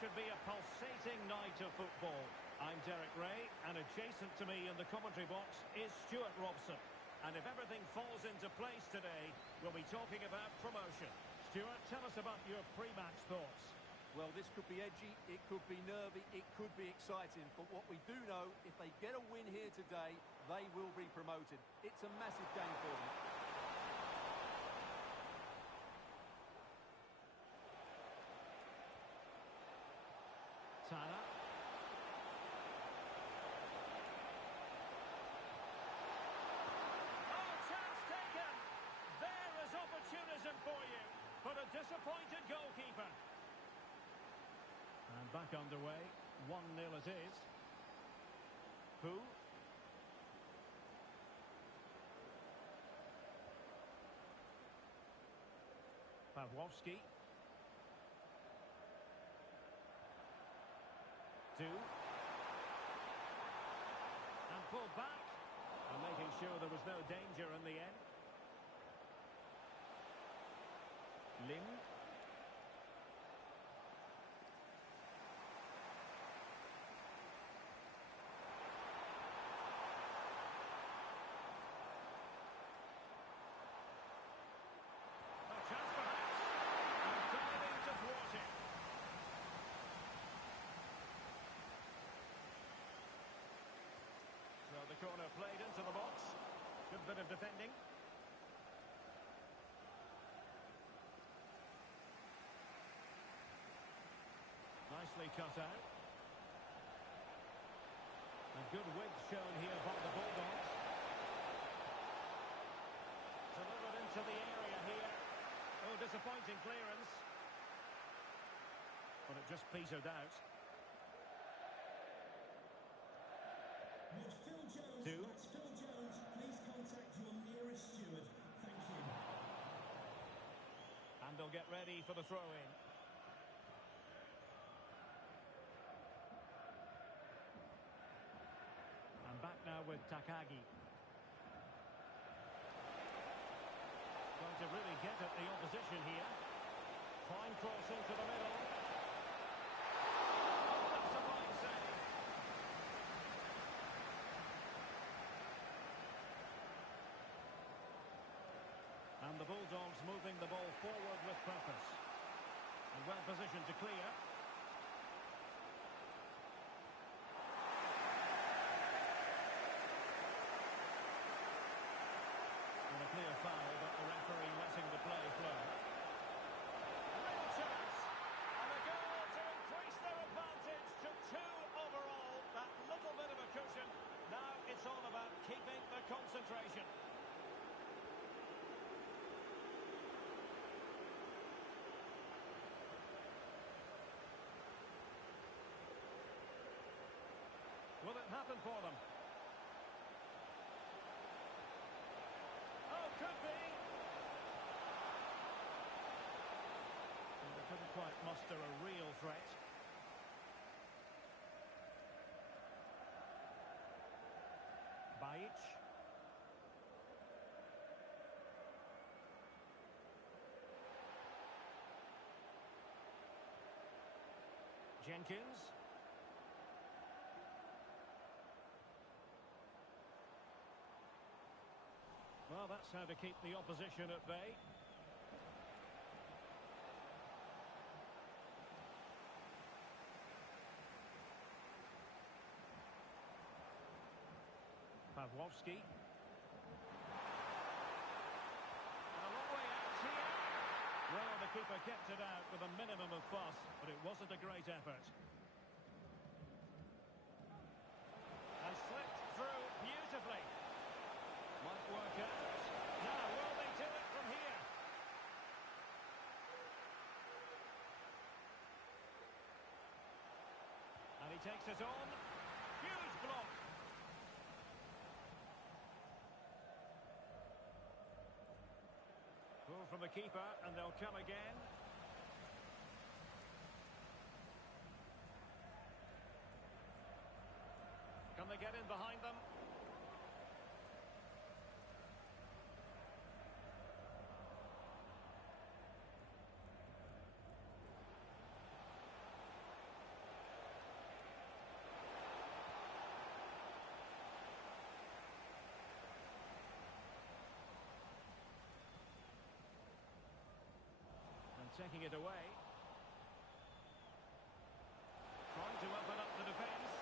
should be a pulsating night of football. I'm Derek Ray, and adjacent to me in the commentary box is Stuart Robson. And if everything falls into place today, we'll be talking about promotion. Stuart, tell us about your pre-match thoughts. Well, this could be edgy, it could be nervy, it could be exciting. But what we do know, if they get a win here today, they will be promoted. It's a massive game for them. Tana. Oh, chance taken! There is opportunism for you, but a disappointed goalkeeper. And back underway, 1-0 it is. Who? Pawłowski. And pulled back, and making sure there was no danger in the end. Lim. A chance perhaps, and diving to thwart it. So the corner played into the box. Good bit of defending. Nicely cut out. A good width shown here by the Bulldogs. Delivered into the area here. Oh, disappointing clearance. But it just petered out. With Phil Jones, that's Phil Jones. Please contact your nearest steward. Thank you. And they'll get ready for the throw-in. And back now with Takagi. Trying to really get at the opposition here. Fine cross into the middle. Oh, that's a fine save. And the Bulldogs moving the ball forward with purpose. And well positioned to clear. And a clear foul, but the referee letting the play flow. A real chance. And a goal to increase their advantage to 2 overall. That little bit of a cushion. Now it's all about keeping the concentration. Will it happen for them? Oh, could be! And they couldn't quite muster a real threat. Bajic. Jenkins. Well, that's how to keep the opposition at bay. Pawłowski. And a long way out here. Well, the keeper kept it out with a minimum of fuss, but it wasn't a great effort. And slipped through beautifully. Might work out. Now, will they do it from here? And he takes it on. Huge block. Pull from the keeper, and they'll come again. Can they get in behind them? taking it away. Trying to open up the defence.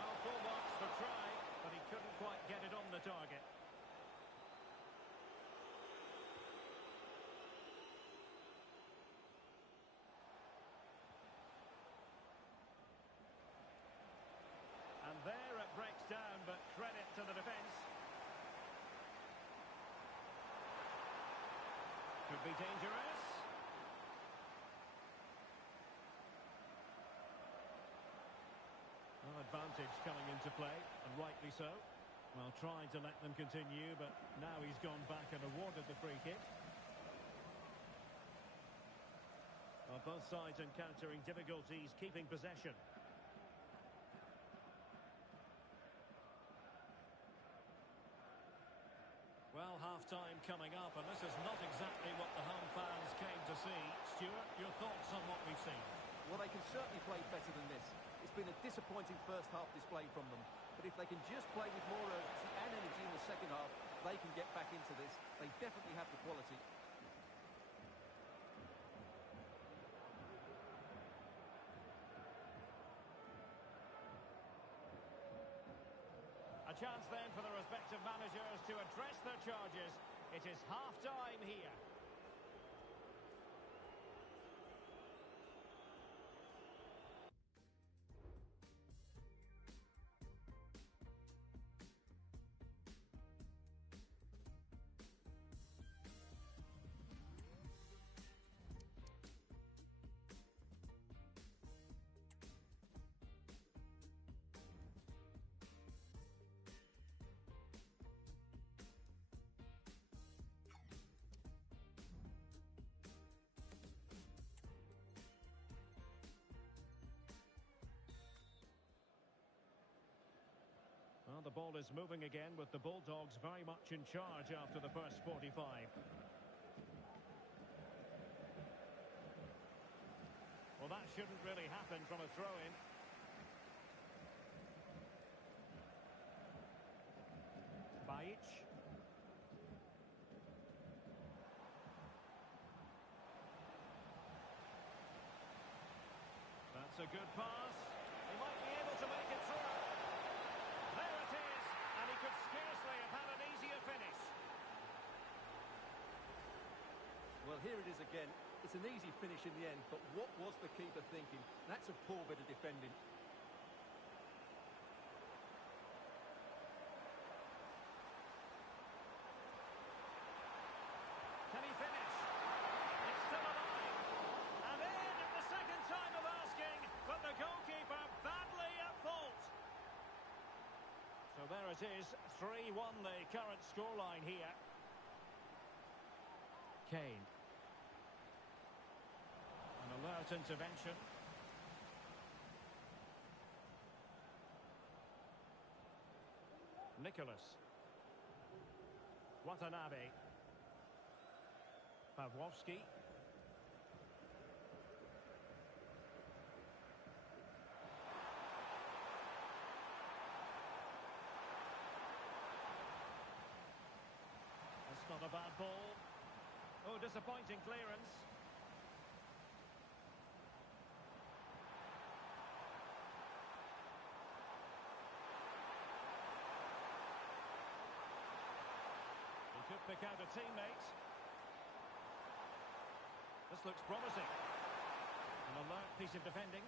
Well, full marks for try, but he couldn't quite get it on the target. And there it breaks down, but credit to the defence. Could be dangerous. Well, advantage coming into play, and rightly so. Well, trying to let them continue, but now he's gone back and awarded the free kick. Well, both sides encountering difficulties keeping possession. Well, half-time coming up, and this is not exactly what the home fans came to see. Stuart, your thoughts on what we've seen? Well, they can certainly play better than this. It's been a disappointing first half display from them. But if they can just play with more urgency and energy in the second half, they can get back into this. They definitely have the quality. A chance then for the respective managers to address their charges. It is half-time here. Well, the ball is moving again with the Bulldogs very much in charge after the first 45. Well, that shouldn't really happen from a throw-in. Bajic. That's a good pass. He might be able to make it through. There it is, and he could scarcely have had an easier finish. Well, here it is again. It's an easy finish in the end, but what was the keeper thinking? That's a poor bit of defending. Can he finish? It's still alive. And in at the second time of asking, but the goalkeeper badly at fault. So there it is, 3-1 the current scoreline here. Kane. An alert intervention. Nicholas. Watanabe. Pawłowski. That's not a bad ball. Oh, disappointing clearance. He could pick out a teammate. This looks promising. An alert piece of defending.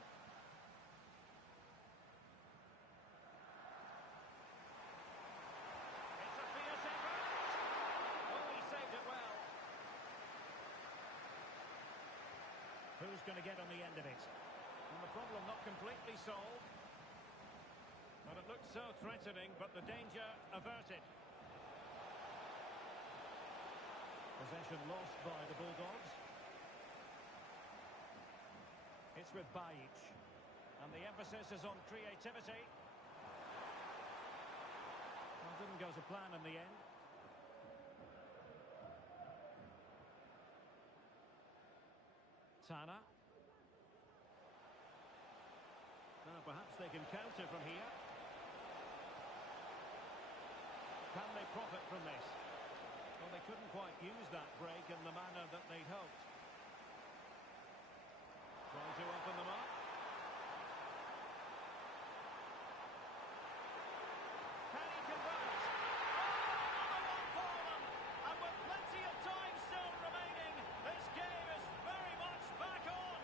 It's a fierce effort. Oh, he saved it well. Who's going to get on the end of it? And the problem not completely solved. But it looked so threatening, but the danger averted. Possession lost by the Bulldogs. It's with Bajic. And the emphasis is on creativity. Well, didn't go to plan in the end. Tana. Now perhaps they can counter from here. Can they profit from this? Well, they couldn't quite use that break in the manner that they'd hoped. Trying to open them up. Can he convert? Oh, another one for them! And with plenty of time still remaining, this game is very much back on!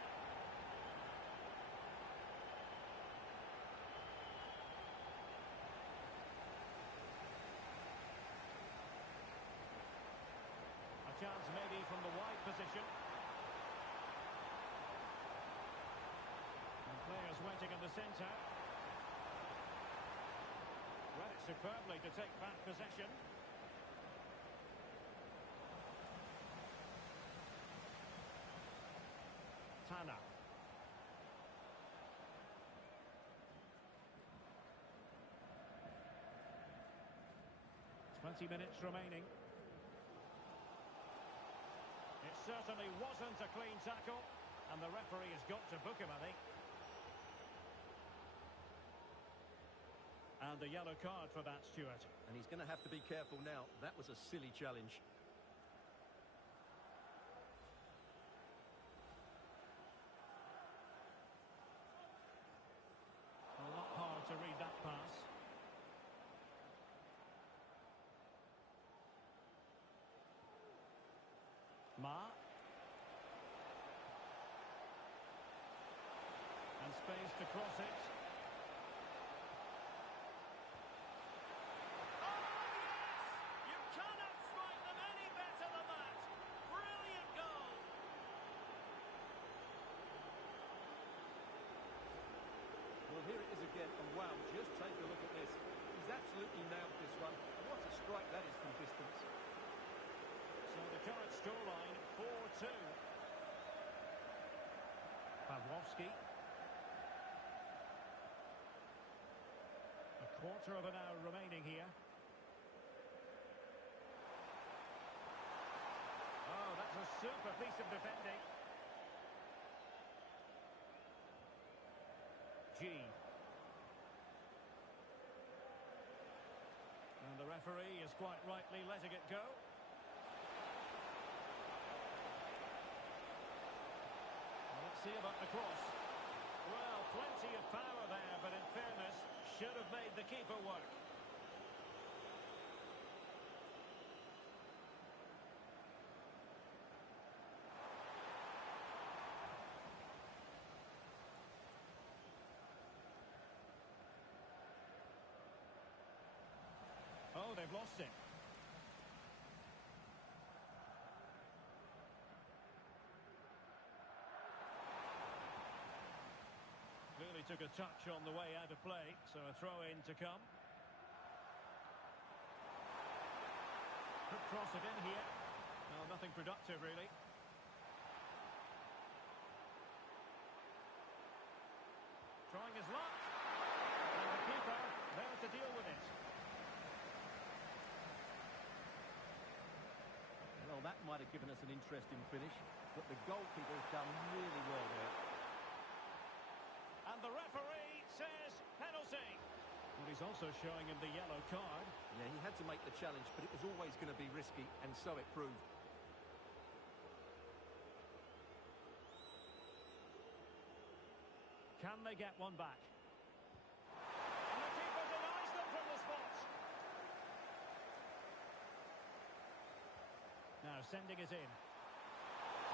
A chance maybe from the wide position. And players waiting in the centre. Read it superbly to take back possession. Tana. 20 minutes remaining. It certainly wasn't a clean tackle, and the referee has got to book him, I think. And a yellow card for that, Stuart. And he's going to have to be careful now. That was a silly challenge. Well, not hard to read that pass. Ma. And space to cross it. Well, here it is again, and wow, just take a look at this. He's absolutely nailed this one. What a strike that is from distance. So the current scoreline, 4-2. Pawłowski. A quarter of an hour remaining here. Oh, that's a super piece of defending. G. And the referee is quite rightly letting it go. Well, let's see about the cross. Well, plenty of power there, but in fairness, should have made the keeper work. Oh, they've lost it. Clearly took a touch on the way out of play, so a throw-in to come. Could cross it in here. No, nothing productive, really. Trying his luck. And the keeper there to deal with it. Well, that might have given us an interesting finish, but the goalkeeper's done really well there. And the referee says penalty. Well, he's also showing him the yellow card. Yeah, he had to make the challenge, but it was always going to be risky, and so it proved. Can they get one back? And the keeper denies them from the spot. Now sending it in.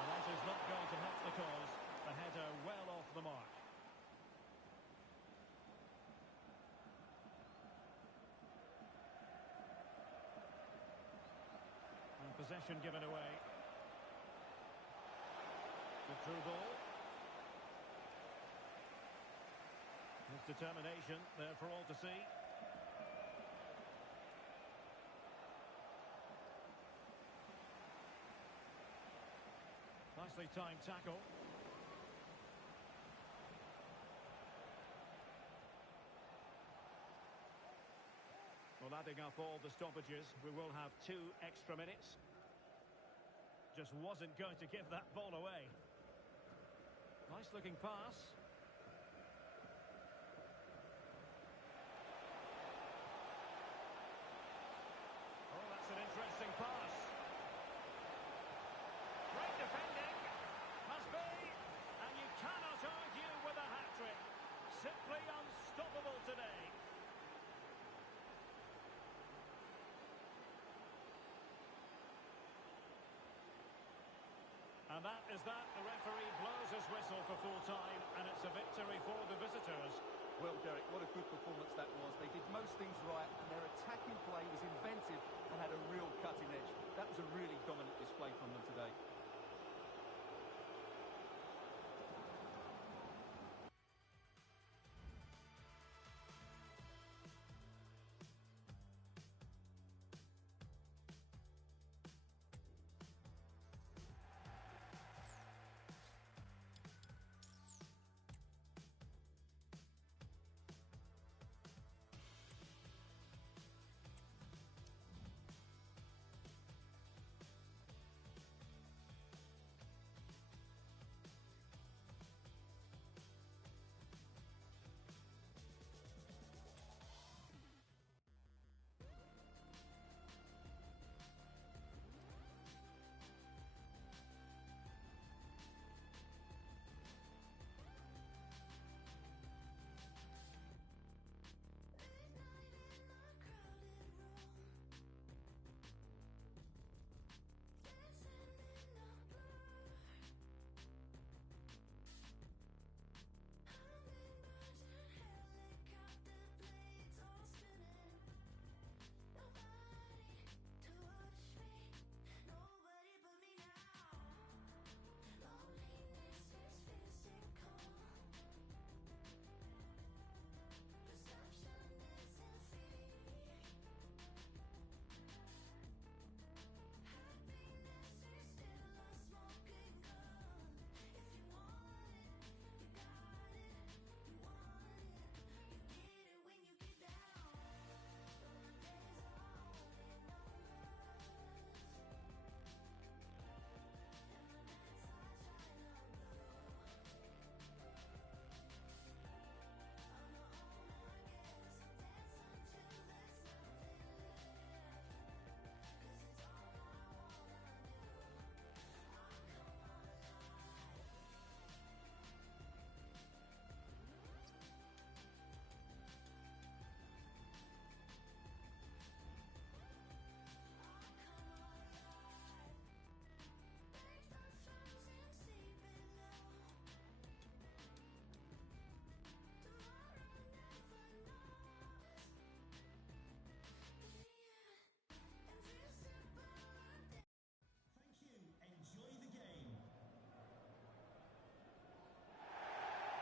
And that is not going to help the cause. The header well off the mark. And possession given away. The through ball. His determination there for all to see. Nicely timed tackle. Well, adding up all the stoppages, we will have 2 extra minutes. Just wasn't going to give that ball away. Nice looking pass. Oh, that's an interesting pass. And that is that. The referee blows his whistle for full time, and it's a victory for the visitors. Well, Derek, what a good performance that was. They did most things right, and their attacking play was inventive and had a real cutting edge. That was a really dominant display from them today.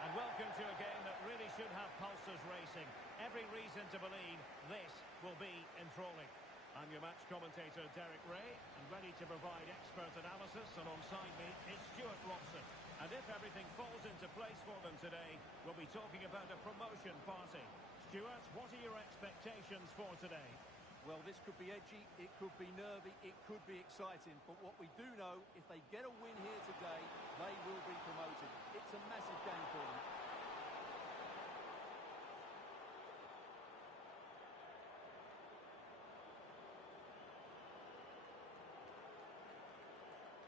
And welcome to a game that really should have pulses racing. Every reason to believe this will be enthralling. I'm your match commentator, Derek Ray, and ready to provide expert analysis. And alongside me is Stuart Robson. And if everything falls into place for them today, we'll be talking about a promotion party. Stuart, what are your expectations for today? Well, this could be edgy, it could be nervy, it could be exciting. But what we do know, if they get a win here today, they will be promoted. It's a massive game for them.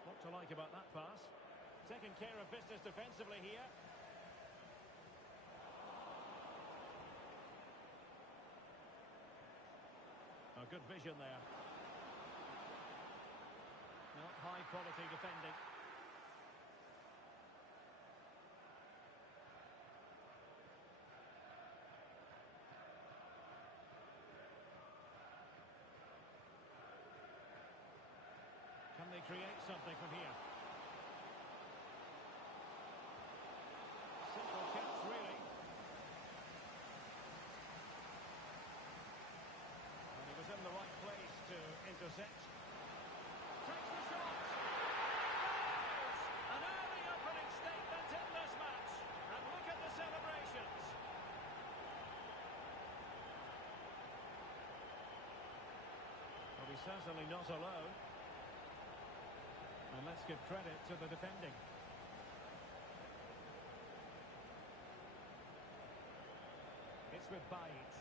What to like about that pass? Taking care of business defensively here. A good vision there. Not high quality defending. Can they create something from here? Simple catch, really. And he was in the right place to intercept. Takes the shot! An early opening statement in this match. And look at the celebrations. Well, he's certainly not alone. And let's give credit to the defending. It's with Bajic.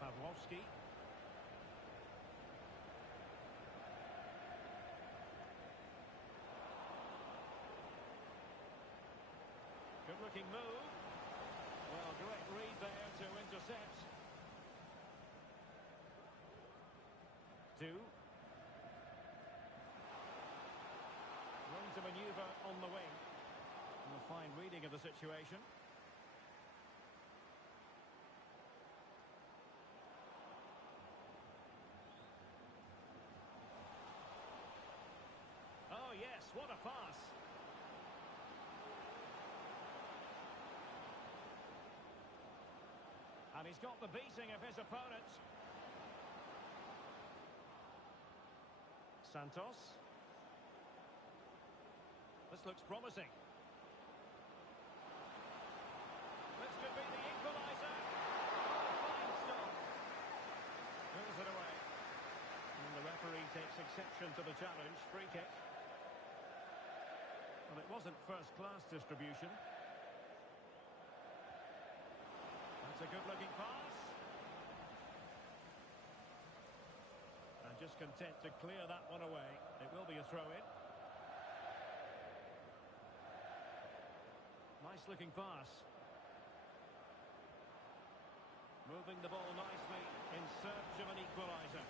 Pawłowski. Good looking move. Well, great read there to intercept. 2. Room on the wing. And a fine reading of the situation. Oh yes, what a pass. And he's got the beating of his opponent. Santos. This looks promising. This could be the equaliser. Oh, fine stop. Moves it away. And the referee takes exception to the challenge. Free kick. Well, it wasn't first-class distribution. That's a good-looking pass. And just content to clear that one away. It will be a throw-in. Nice-looking pass. Moving the ball nicely in search of an equaliser.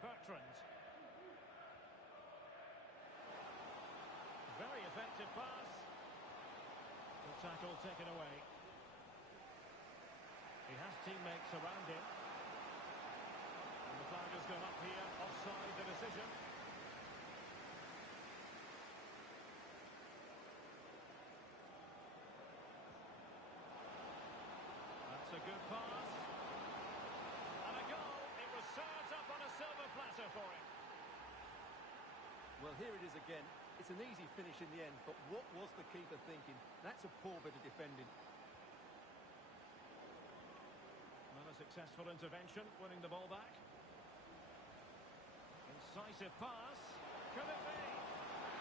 Bertrand. Very effective pass. The tackle taken away. He has teammates around him. And the flag has gone up here. Offside the decision. That's a good pass. And a goal. It was served up on a silver platter for him. Well, here it is again. It's an easy finish in the end, but what was the keeper thinking? That's a poor bit of defending. Not a successful intervention, winning the ball back. Incisive pass. Could it be?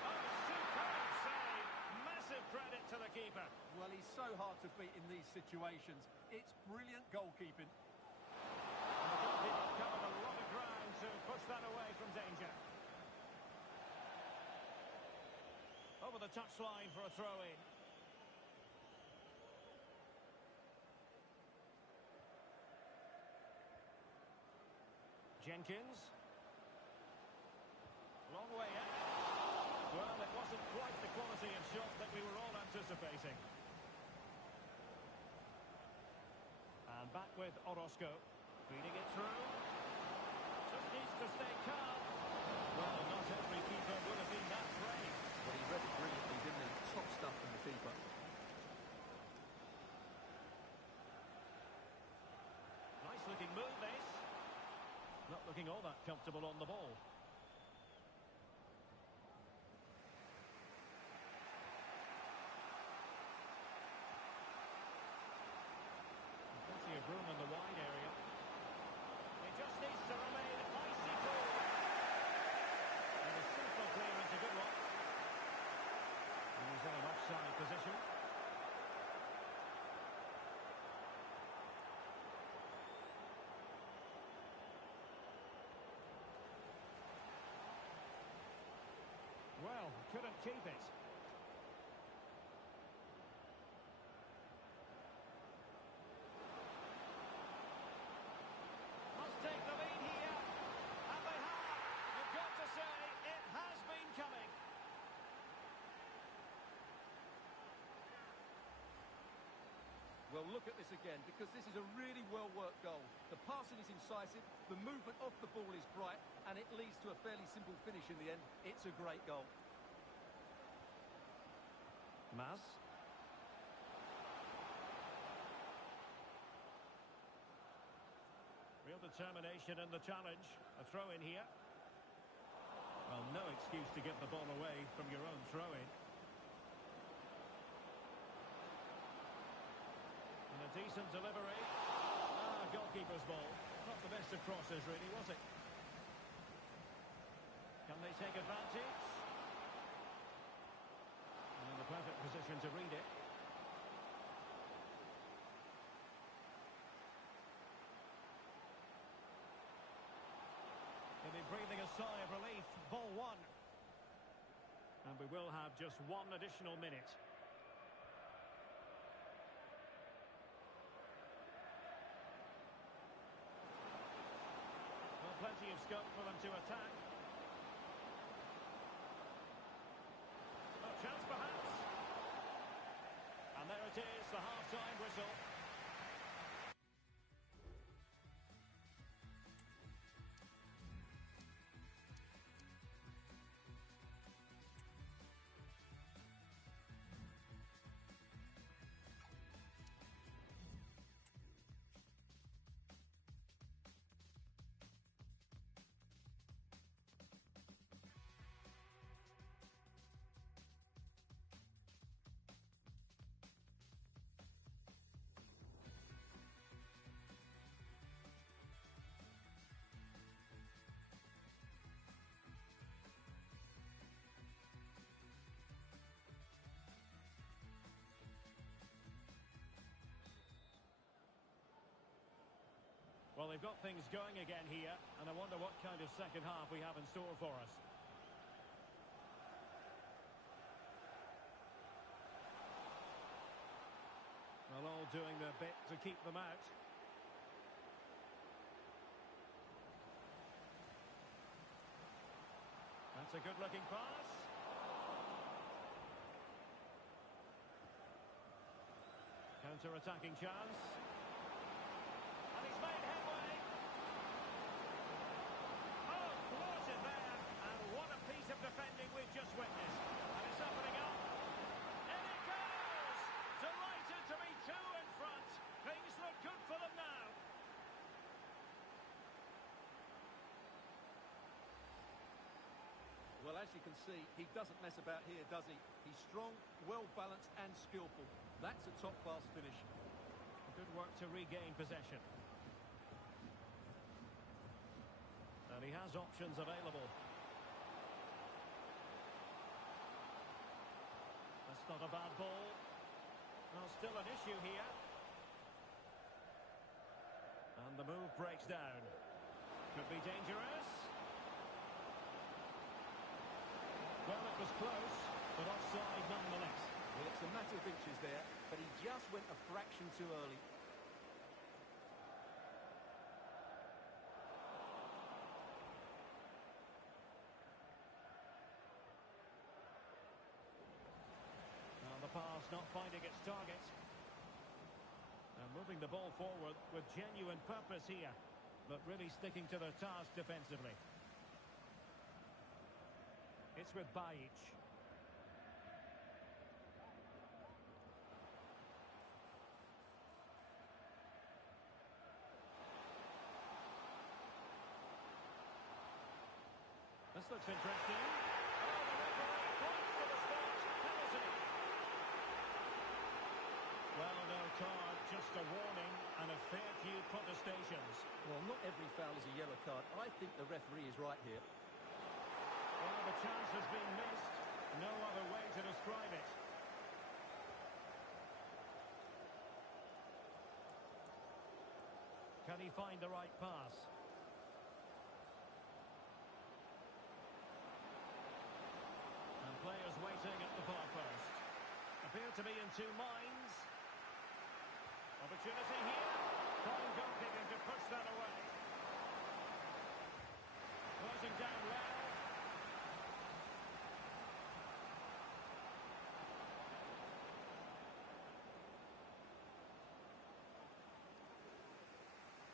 Oh, superb save. Massive credit to the keeper. Well, he's so hard to beat in these situations. It's brilliant goalkeeping. And the goalkeeper covered a lot of ground to push that away from danger. Over the touchline for a throw-in. Jenkins. Long way out. Well, it wasn't quite the quality of shot that we were all anticipating. And back with Orozco. Feeding it through. Just needs to stay calm. Well, not every keeper would have been that brave. Well, he read it brilliantly, didn't he? Top stuff from the keeper. Nice looking move, this. Not looking all that comfortable on the ball. Plenty of room in the wide area. He just needs to remain icy cool. And a simple clearance, a good one. And he's in an offside position. Well, couldn't keep it. Must take the lead here. And they have. You've got to say, it has been coming. Well, look at this again, because this is a really well-worked goal. The passing is incisive, the movement off the ball is bright, and it leads to a fairly simple finish in the end. It's a great goal. Mas. Real determination in the challenge. A throw-in here. Well, no excuse to give the ball away from your own throw-in. And a decent delivery. Goalkeeper's ball. Not the best of crosses, really, was it? Can they take advantage? And in the perfect position to read it. They'll be breathing a sigh of relief. Ball one. And we will have just one additional minute. Well, plenty of scope for them to attack. A chance perhaps. And there it is, the half-time whistle. Well, they've got things going again here, and I wonder what kind of second half we have in store for us. Well, all doing their bit to keep them out. That's a good-looking pass. Counter-attacking chance. And he's made headway. Oh, thwarted there. And what a piece of defending we've just witnessed. And it's opening up. In it goes! Delighted to be two in front. Things look good for them now. Well, as you can see, he doesn't mess about here, does he? He's strong, well-balanced and skillful. That's a top-class finish. Good work to regain possession. And he has options available. That's not a bad ball. Well, still an issue here. And the move breaks down. Could be dangerous. Well, it was close, but offside nonetheless. Well, it's a matter of inches there, but he just went a fraction too early. Now the pass not finding its target. And moving the ball forward with genuine purpose here, but really sticking to their task defensively. It's with Bajic. This looks interesting. Oh, the referee points to the spot. Penalty. Well, no card, just a warning and a fair few protestations. Well, not every foul is a yellow card. I think the referee is right here. Well, the chance has been missed. No other way to describe it. Can he find the right pass? And players waiting at the far post. Appear to be in two minds. Opportunity here. Fine goalkeeping to push that away. Closing down well.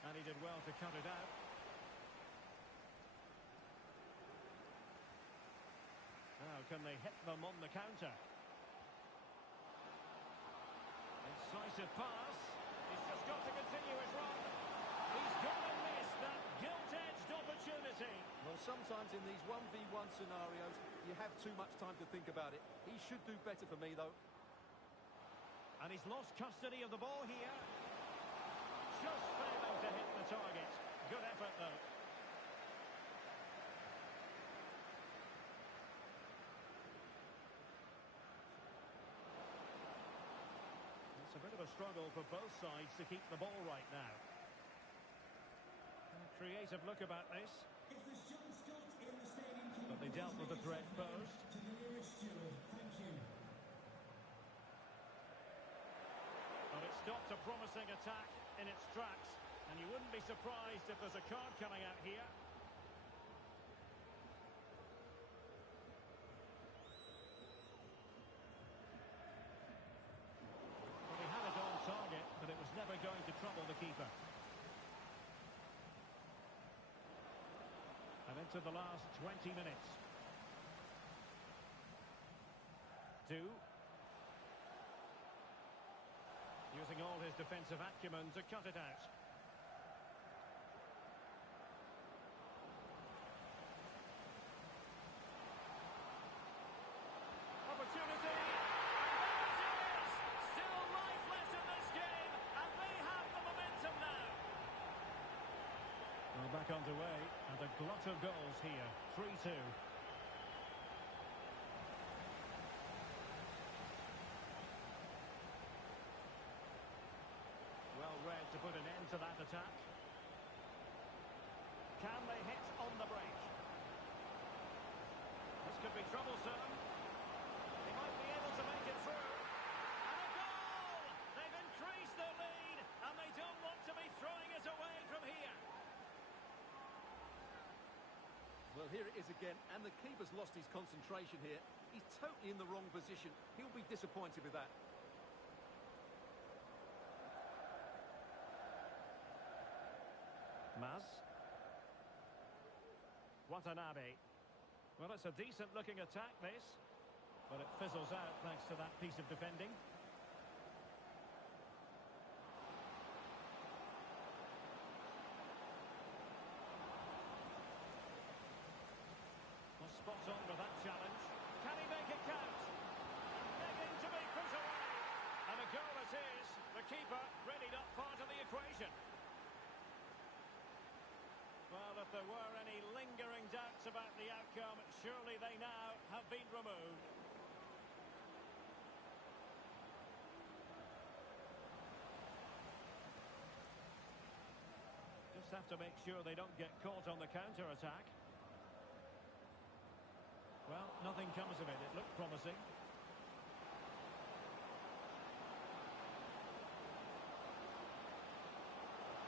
And he did well to cut it out. Now, can they hit them on the counter? Incisive pass. He's just got to continue his run. He's gonna miss that gilt-edged opportunity. Well, sometimes in these 1v1 scenarios, you have too much time to think about it. He should do better for me, though. And he's lost custody of the ball here. Just failing to hit the target. Good effort, though. It's a bit of a struggle for both sides to keep the ball right now. A creative look about this. If there's John Scott in the stadium, can But they dealt with the threat posed. to the nearest steward. Thank you. But it stopped a promising attack in its tracks. And you wouldn't be surprised if there's a card coming out here. into the last 20 minutes. 2. Using all his defensive acumen to cut it out. Opportunity, and there it is! Still life left in this game, and they have the momentum now. Well, back underway, and a glut of goals here, 3-2. Well read to put an end to that attack. Can they hit on the break? This could be troublesome. They might be able to make it through. And a goal! They've increased their lead, and they don't want to be throwing it away from here. Well, here it is again, and the keeper's lost his concentration here. He's totally in the wrong position. He'll be disappointed with that. Maz. Watanabe. Well, it's a decent-looking attack, this. But it fizzles out thanks to that piece of defending. Well, spot on with that challenge. Can he make it count? Begging to be put away. And a goal it is. The keeper really not part of the equation. Well, if there were any lingering doubts about the outcome, surely they now have been removed. Just have to make sure they don't get caught on the counter-attack. Well, nothing comes of it. It looked promising.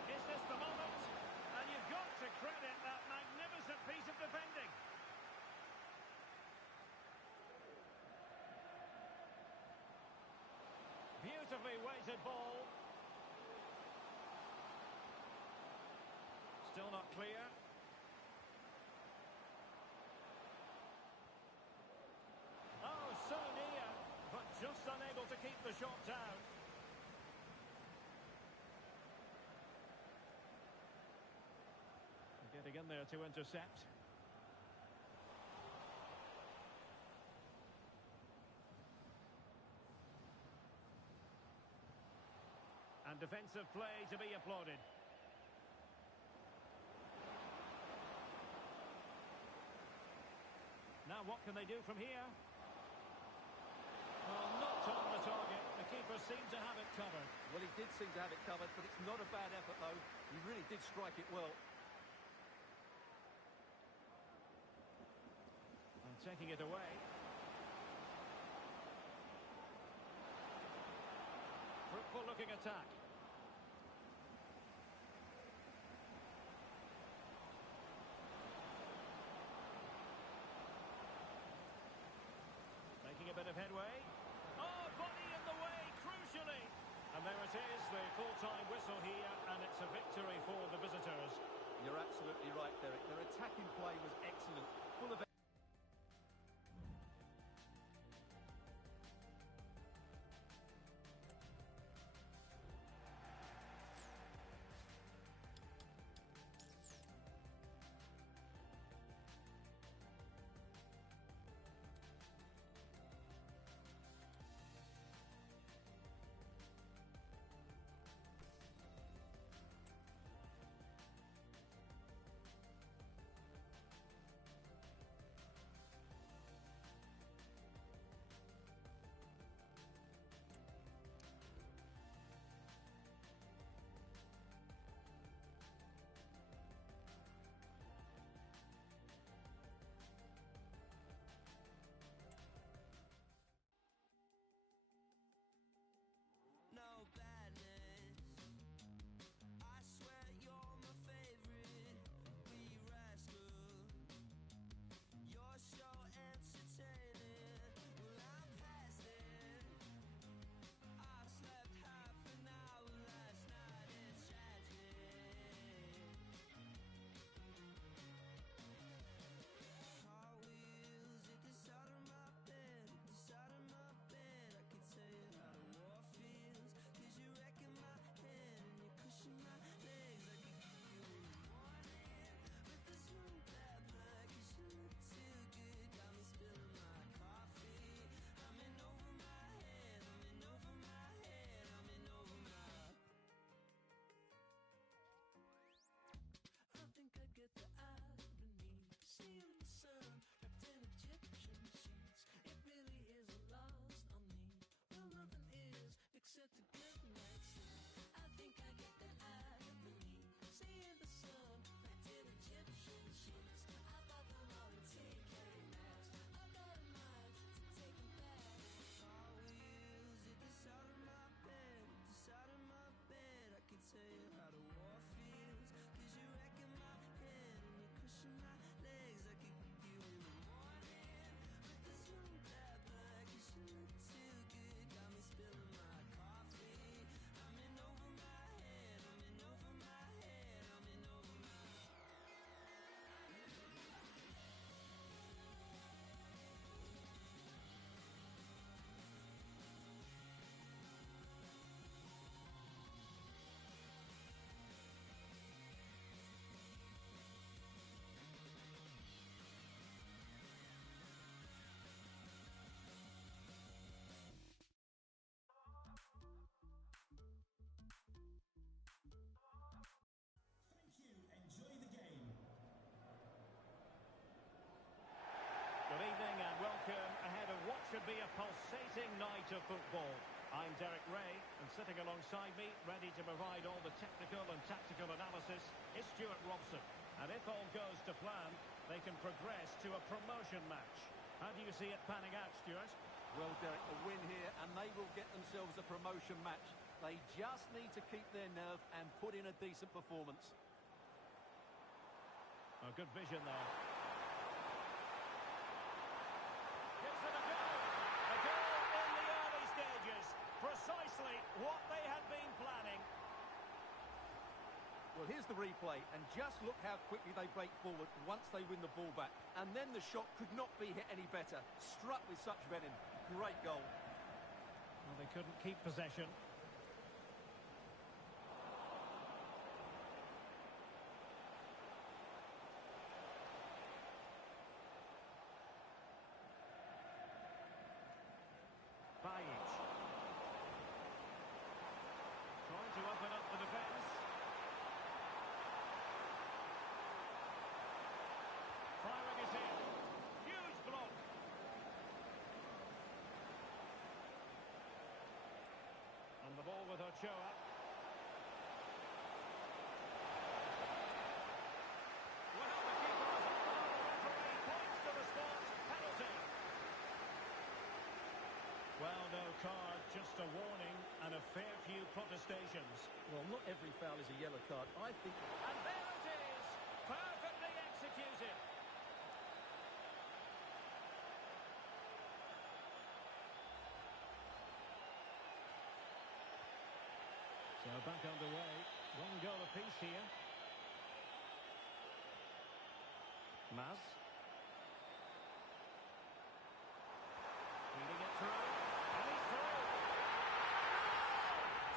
Is this the moment? And you've got to credit that magnificent piece of defending. Beautifully weighted ball. Still not clear. Oh, so near, but just unable to keep the shot down. Getting in there to intercept. And defensive play to be applauded. Now what can they do from here? Well, not on the target. The keeper seemed to have it covered. Well, he did seem to have it covered, but it's not a bad effort, though. He really did strike it well. And taking it away. Fruitful looking attack. Making a bit of headway. Oh, body in the way, crucially. And there it is, the full-time whistle here, and it's a victory for the visitors. You're absolutely right, Derek. Their attacking play was excellent, full of sitting alongside me, ready to provide all the technical and tactical analysis, is Stuart Robson. And if all goes to plan, they can progress to a promotion match. How do you see it panning out, Stuart? Well, Derek, a win here, and they will get themselves a promotion match. They just need to keep their nerve and put in a decent performance. Oh, good vision there. Gives it a go. A goal in the early stages. Precisely what they had been planning. Well, here's the replay, and just look how quickly they break forward once they win the ball back. And then the shot could not be hit any better. Struck with such venom. Great goal. Well, they couldn't keep possession. Bajic. Trying to open up the defence. Firing it in. Huge block. And the ball with Ochoa. Well, the keeper hasn't gone. The referee points to the spot. Penalty. Well, no card, just a warning and a fair few protestations. Well, not every foul is a yellow card. I think... And there it is! Perfectly executed! So back underway. One goal apiece here. Mas. Feeding it through. And he's through.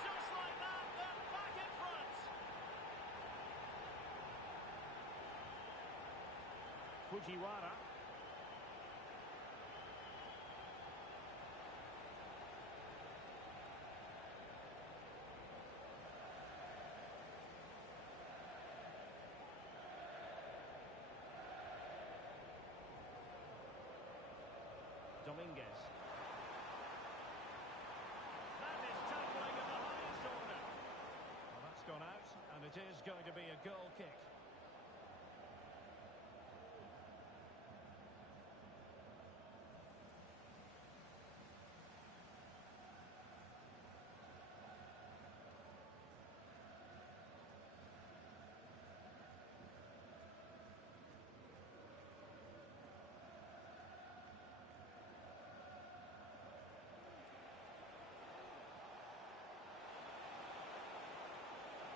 Just like that, they're back in front. Fujiwara. Dominguez. That is tackling of the highest order. Well, that's gone out, and it is going to be a goal kick.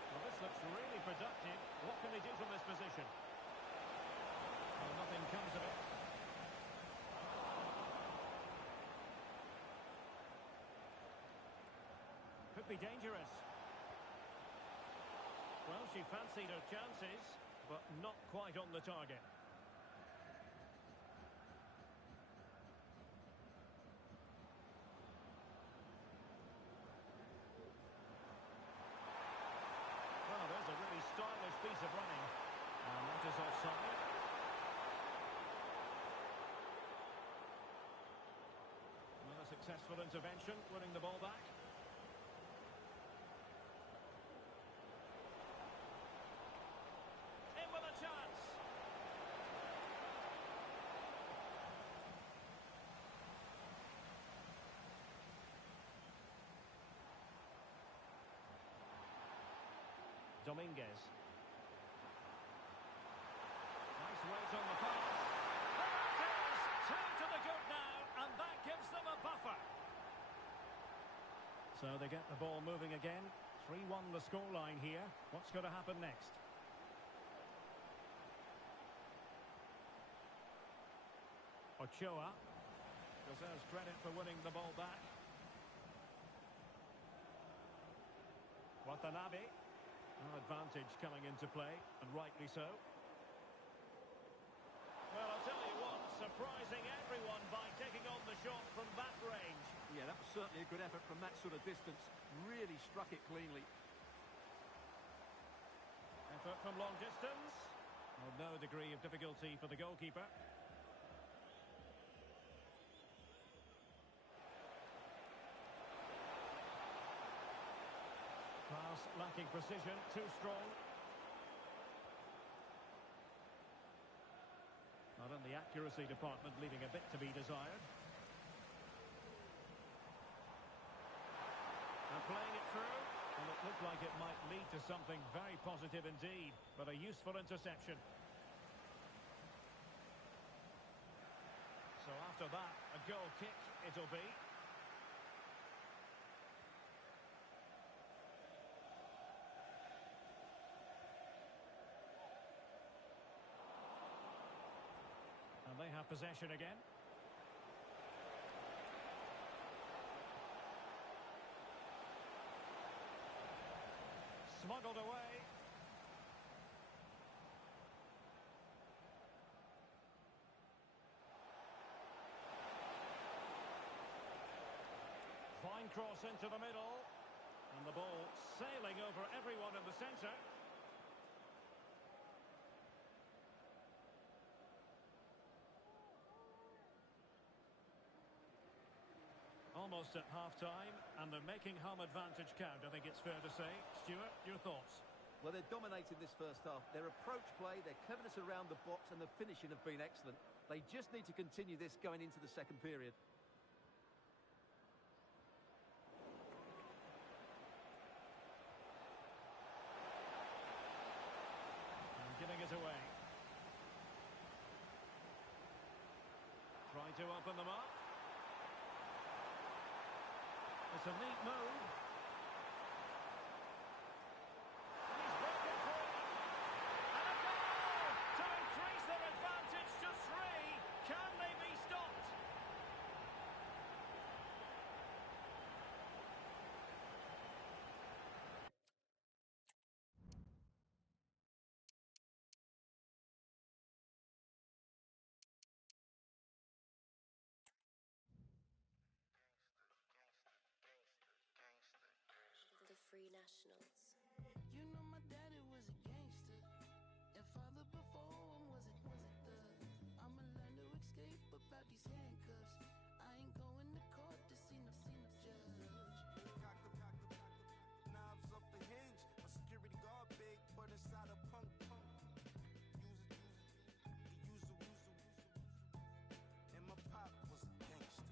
Well, this looks really productive. What can they do from this position? Well, nothing comes of it. Could be dangerous. Well, she fancied her chances, but not quite on the target. Well, there's a really stylish piece of running. And that is offside. Well, a successful intervention, winning the ball back. In with a chance. Dominguez. Nice weight on the pass. There it is! Two to the good now, and that gives them a buffer. So they get the ball moving again. 3-1 the scoreline here. What's going to happen next? Ochoa deserves credit for winning the ball back. Watanabe. No advantage coming into play, and rightly so. Well, I'll tell you what, surprising everyone by taking on the shot from that range. Yeah, that was certainly a good effort from that sort of distance. Really struck it cleanly. Effort from long distance. Well, no degree of difficulty for the goalkeeper. lacking precision, too strong. Not in the accuracy department, leaving a bit to be desired. And playing it through. Well, it looked like it might lead to something very positive indeed, but a useful interception. So after that, a goal kick it'll be. And they have possession again. Smuggled away. Fine cross into the middle. And the ball sailing over everyone in the centre. Almost at half-time, and they're making home advantage count, I think it's fair to say. Stuart, your thoughts? Well, they're dominating this first half. Their approach play, their cleverness around the box, and the finishing have been excellent. They just need to continue this going into the second period. And giving it away. Trying to open them up. It's a neat move. And he's broken free. And a goal to increase their advantage to 3. Can they be stopped? The Free Nationals. You know my daddy was a gangster, and father before him was a thug. I'ma learn to escape about these handcuffs. I ain't going to court to see no judge. Cock the knobs off the hinge. My security guard big, but inside a punk. Use it. And my pop was a gangster.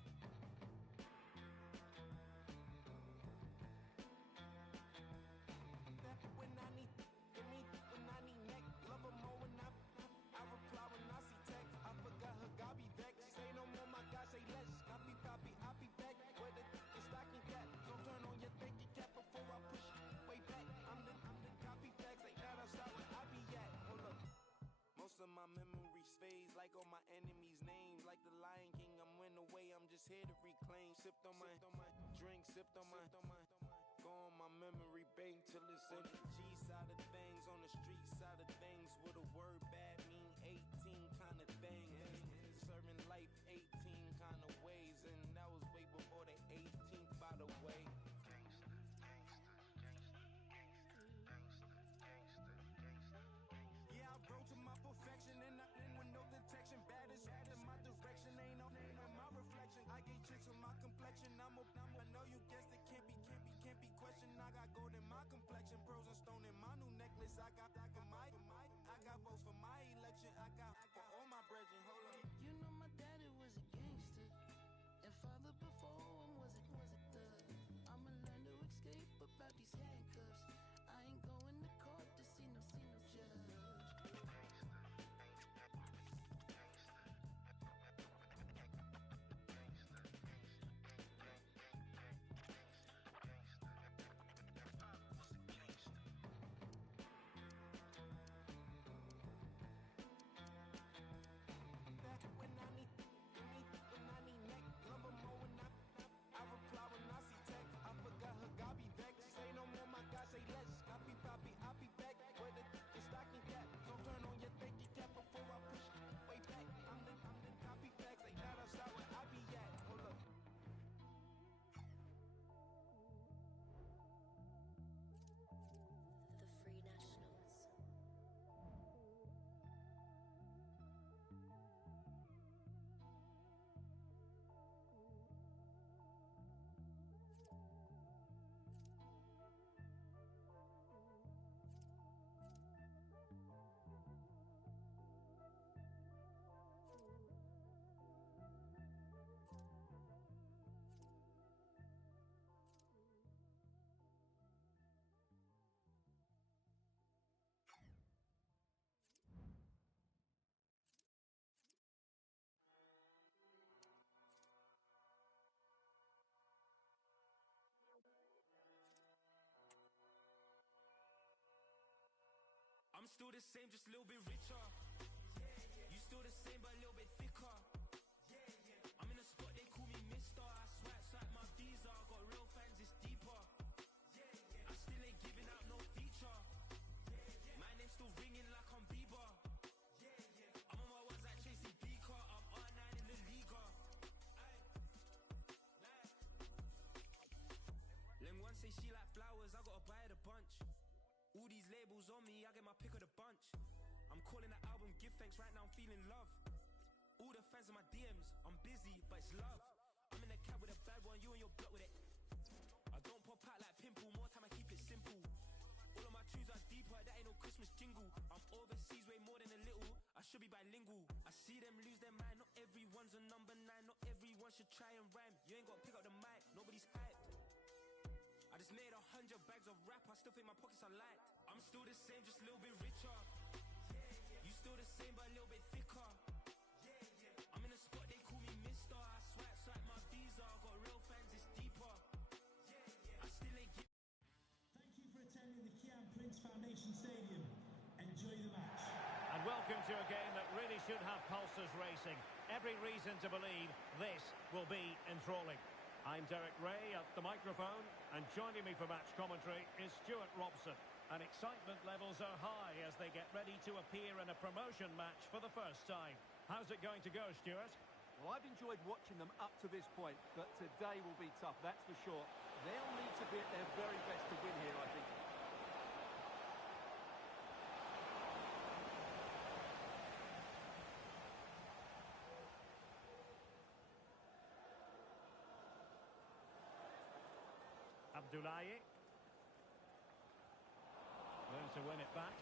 When I need neck, love her more when I reply when I see text. I forgot her, God be vexed. Say no more, my God, say less. Copy, I'll be back. Where the stocking cap. So turn on your thinking cap before I push way back. I'm the copy facts, like that outside where I be at. Hold up. Most of my memories phase like all my enemies' names. Like the Lion King, I'm win away, I'm just here to reclaim. Sipped on my drink, sipped on my go on my memory bank till it's in the G side of things, on the street side of things, with a word bad mean 18 kind of thing. Serving life 18 kind of ways, and that was way before the 18th, by the way. Yeah, I rode to my perfection, and I in with no detection. Bad is in my direction, ain't no name in my reflection. I get chicks with my complexion. I know you guessed it, can't be questioned. I got gold in my complexion, pearls and stone in my new necklace. I got votes for my election. I got for all my brethren. Hold up. You know my daddy was a gangster, and father before him was a thug. I'ma learn to escape about these handcuffs. I ain't going to court to see no judge. still the same, just a little bit richer. You still the same, but a little bit thicker. I'm in a spot, they call me Mister. I swipe my visa, got real fans, it's deeper. I still ain't giving out no feature. My name's still ringing like I'm Bieber. I'm on my ones like Chasey Beaker. I'm R9 in the Liga. Lem one say she like flowers, I gotta buy it a bunch. All these labels on me, I get my pick of the bunch. I'm calling the album Give Thanks, right now I'm feeling love. All the fans in my DMs, I'm busy, but it's love. I'm in a cab with a bad one, you and your block with it. I don't pop out like pimple, more time I keep it simple. All of my tunes are deeper, that ain't no Christmas jingle. I'm overseas way more than a little, I should be bilingual. I see them lose their mind, not everyone's a number 9. Not everyone should try and rhyme. You ain't gotta pick up the mic, nobody's hyped. I just made 100 bags of rap, I still think my pockets are light. I'm still the same, just a little bit richer. You still the same, but a little bit thicker. I'm in a spot, they call me Mister. I swipe my visa, got real fans, it's deeper. I still ain't give. Thank you for attending the Kian Prince Foundation Stadium. Enjoy the match. And welcome to a game that really should have pulses racing. Every reason to believe this will be enthralling. I'm Derek Ray at the microphone, and joining me for match commentary is Stuart Robson. And excitement levels are high as they get ready to appear in a promotion match for the first time. How's it going to go, Stuart? Well, I've enjoyed watching them up to this point, but today will be tough, that's for sure. They'll need to be at their very best to win here, I think. Abdullahi. Learns to win it back.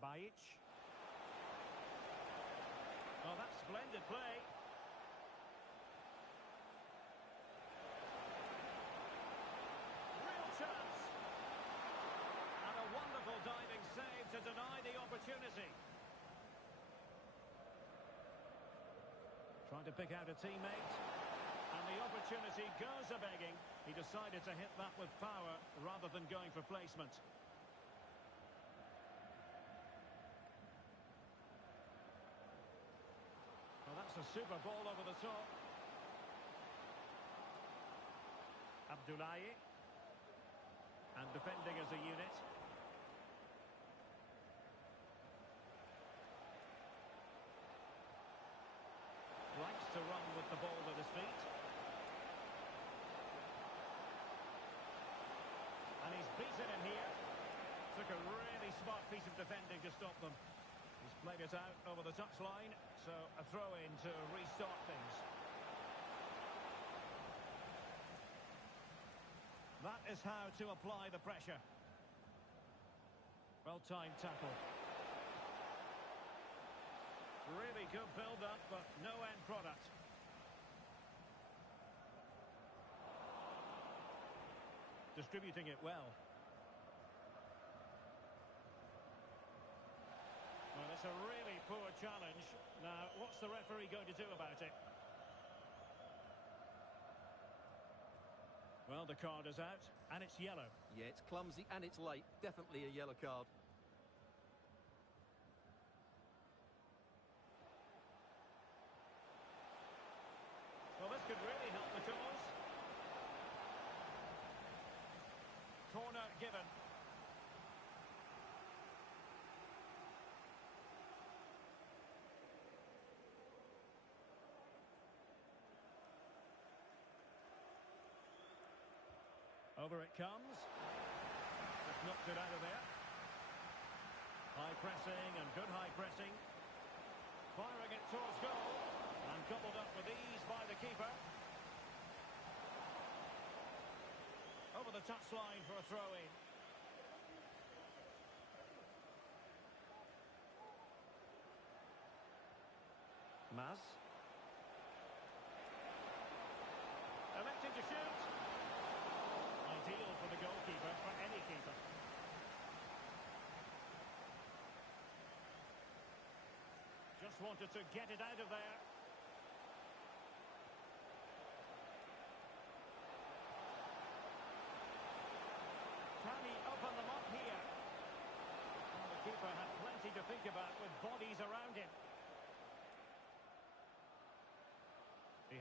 Bajic. Oh, that's splendid play. Real chance. And a wonderful diving save to deny the opportunity. Trying to pick out a teammate. And the opportunity goes a-begging. He decided to hit that with power rather than going for placement. Well, that's a super ball over the top. Abdullahi. And defending as a unit. Likes to run with the ball at his feet. And he's beaten him here. Took a really smart piece of defending to stop them. He's played it out over the touchline, so a throw-in to restart things. That is how to apply the pressure. Well-timed tackle. Really good build-up, but no end product. Distributing it well. Well, it's a really poor challenge. Now, what's the referee going to do about it? Well, the card is out, and it's yellow. Yeah, it's clumsy and it's late. Definitely a yellow card. Well, this could really help the cause. Corner given. Over it comes. Just knocked it out of there. High pressing and good high pressing. Firing it towards goal. And gobbled up with ease by the keeper. Over the touchline for a throw-in. Mas. Electing to shoot. Ideal for the goalkeeper, for any keeper. Just wanted to get it out of there.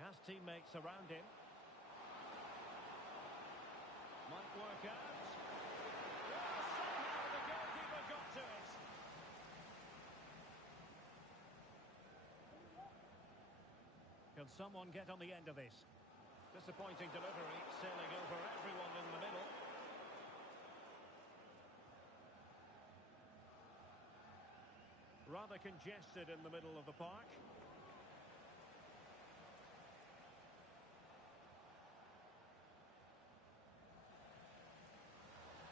Has teammates around him. Might work out. Well, somehow the goalkeeper got to it. Can someone get on the end of this? Disappointing delivery, sailing over everyone in the middle. Rather congested in the middle of the park.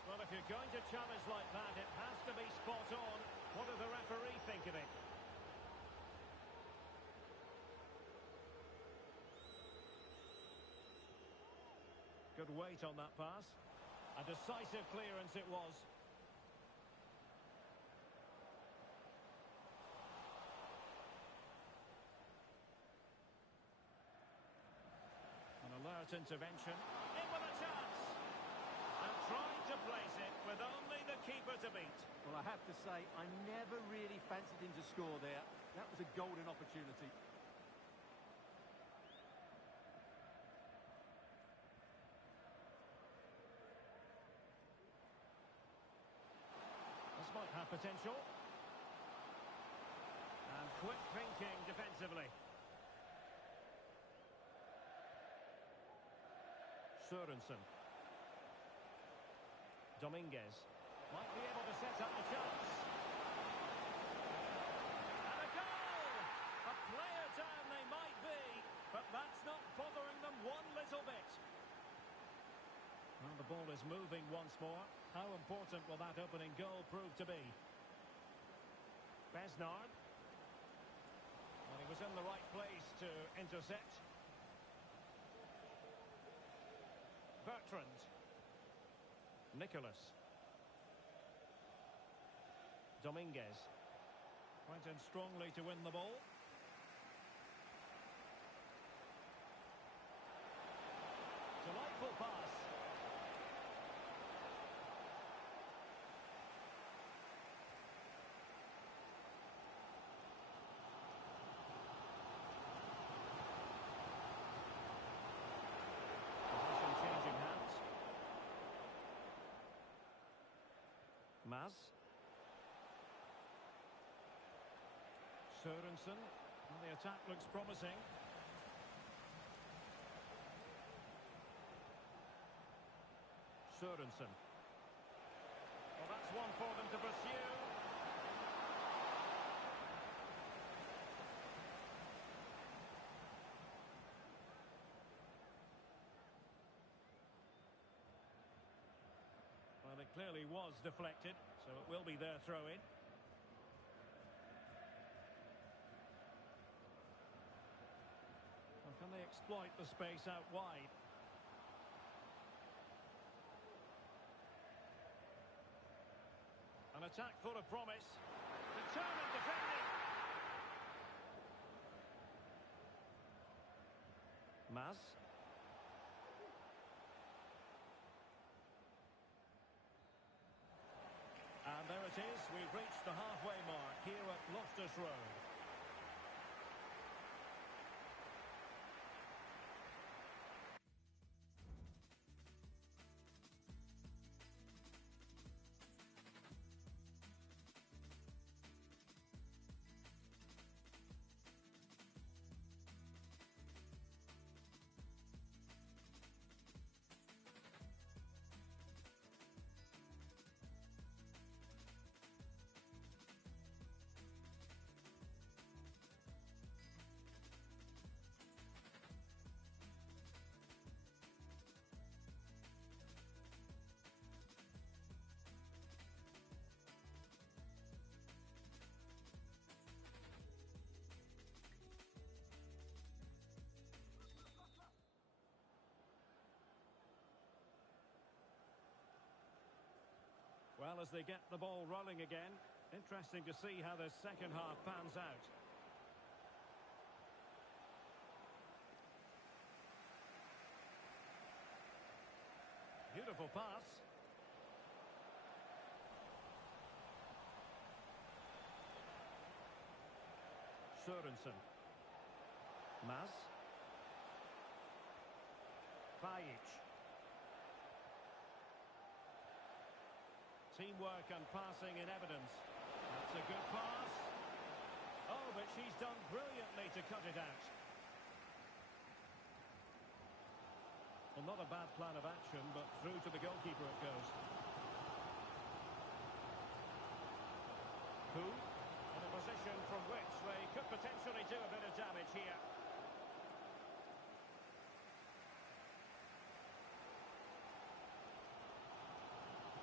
Well, if you're going to challenge like that, it has to be spot on. What does the referee think of it? Good weight on that pass. A decisive clearance it was. An alert intervention. In with a chance. And trying to place it with only the keeper to beat. Well, I have to say, I never really fancied him to score there. That was a golden opportunity. This might have potential. And quick thinking defensively. Sørensen. Dominguez might be able to set up the chance. And a goal! A player down they might be, but that's not bothering them one little bit. Well, the ball is moving once more. How important will that opening goal prove to be? Besnard. Well, he was in the right place to intercept. Bertrand. Nicholas. Dominguez. Went in strongly to win the ball. Delightful pass. Position changing hands. Mas. Sørensen. Well, the attack looks promising. Sørensen. Well, that's one for them to pursue. Well, it clearly was deflected, so it will be their throw-in. Well, can they exploit the space out wide? An attack full of promise. Determined defending. Mas. And there it is. We've reached the halfway mark here at Loftus Road. Well, as they get the ball rolling again, interesting to see how the second half pans out. Beautiful pass. Sørensen. Mas. Bajic. Teamwork and passing in evidence. That's a good pass. Oh, but she's done brilliantly to cut it out. Well, not a bad plan of action, but through to the goalkeeper it goes. Who? In a position from which they could potentially do a bit of damage here.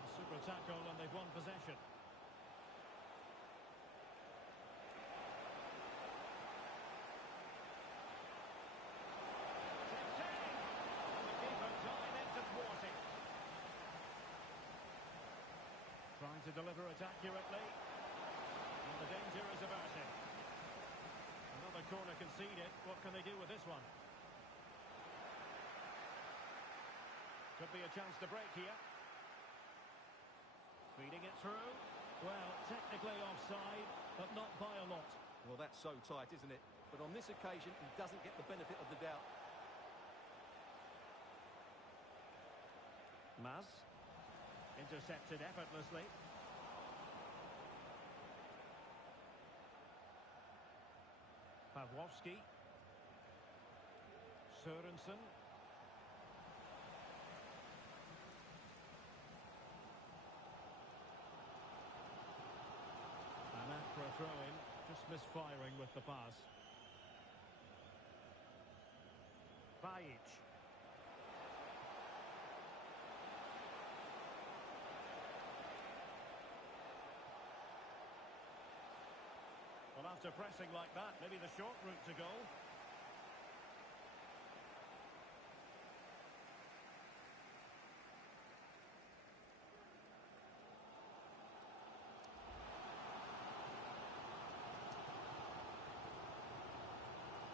A super tackle and they've won possession. Trying to deliver it accurately. And the danger is averted. Another corner conceded. What can they do with this one? Could be a chance to break here. Feeding it through. Well, technically offside, but not by a lot. Well, that's so tight, isn't it? But on this occasion, he doesn't get the benefit of the doubt. Maz. Intercepted effortlessly. Pawłowski. Sørensen. And out for a throw-in. Just misfiring with the pass. Bajic. Well, after pressing like that, maybe the short route to goal.